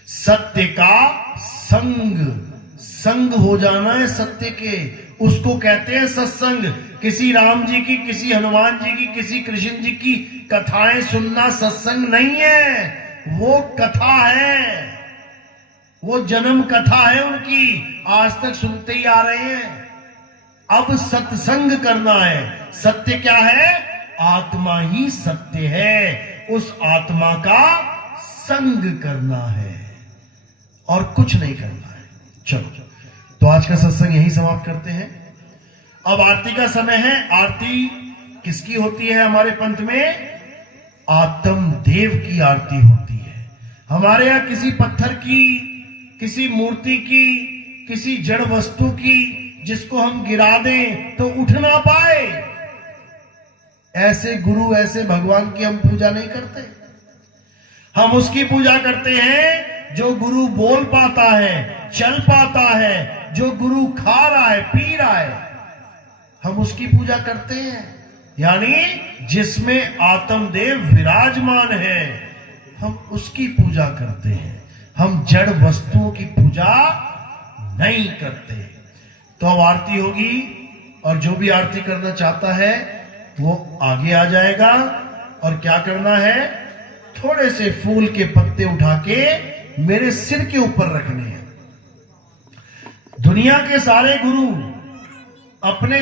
सत्य का संग हो जाना है सत्य के, उसको कहते हैं सत्संग। किसी राम जी की, किसी हनुमान जी की, किसी कृष्ण जी की कथाएं सुनना सत्संग नहीं है, वो कथा है, वो जन्म कथा है उनकी, आज तक सुनते ही आ रहे हैं। अब सत्संग करना है। सत्य क्या है? आत्मा ही सत्य है। उस आत्मा का संग करना है और कुछ नहीं करना है। चलो, तो आज का सत्संग यही समाप्त करते हैं। अब आरती का समय है। आरती किसकी होती है हमारे पंथ में? आत्म देव की आरती होती है। हमारे यहाँ किसी पत्थर की, किसी मूर्ति की, किसी जड़ वस्तु की जिसको हम गिरा दें तो उठ ना पाए, ऐसे गुरु, ऐसे भगवान की हम पूजा नहीं करते। हम उसकी पूजा करते हैं जो गुरु बोल पाता है, चल पाता है, जो गुरु खा रहा है, पी रहा है, हम उसकी पूजा करते हैं। यानी जिसमें आत्मदेव विराजमान है, हम उसकी पूजा करते हैं। हम जड़ वस्तुओं की पूजा नहीं करते। तो अब आरती होगी और जो भी आरती करना चाहता है वो आगे आ जाएगा। और क्या करना है? थोड़े से फूल के पत्ते उठा के मेरे सिर के ऊपर रखने हैं। दुनिया के सारे गुरु अपने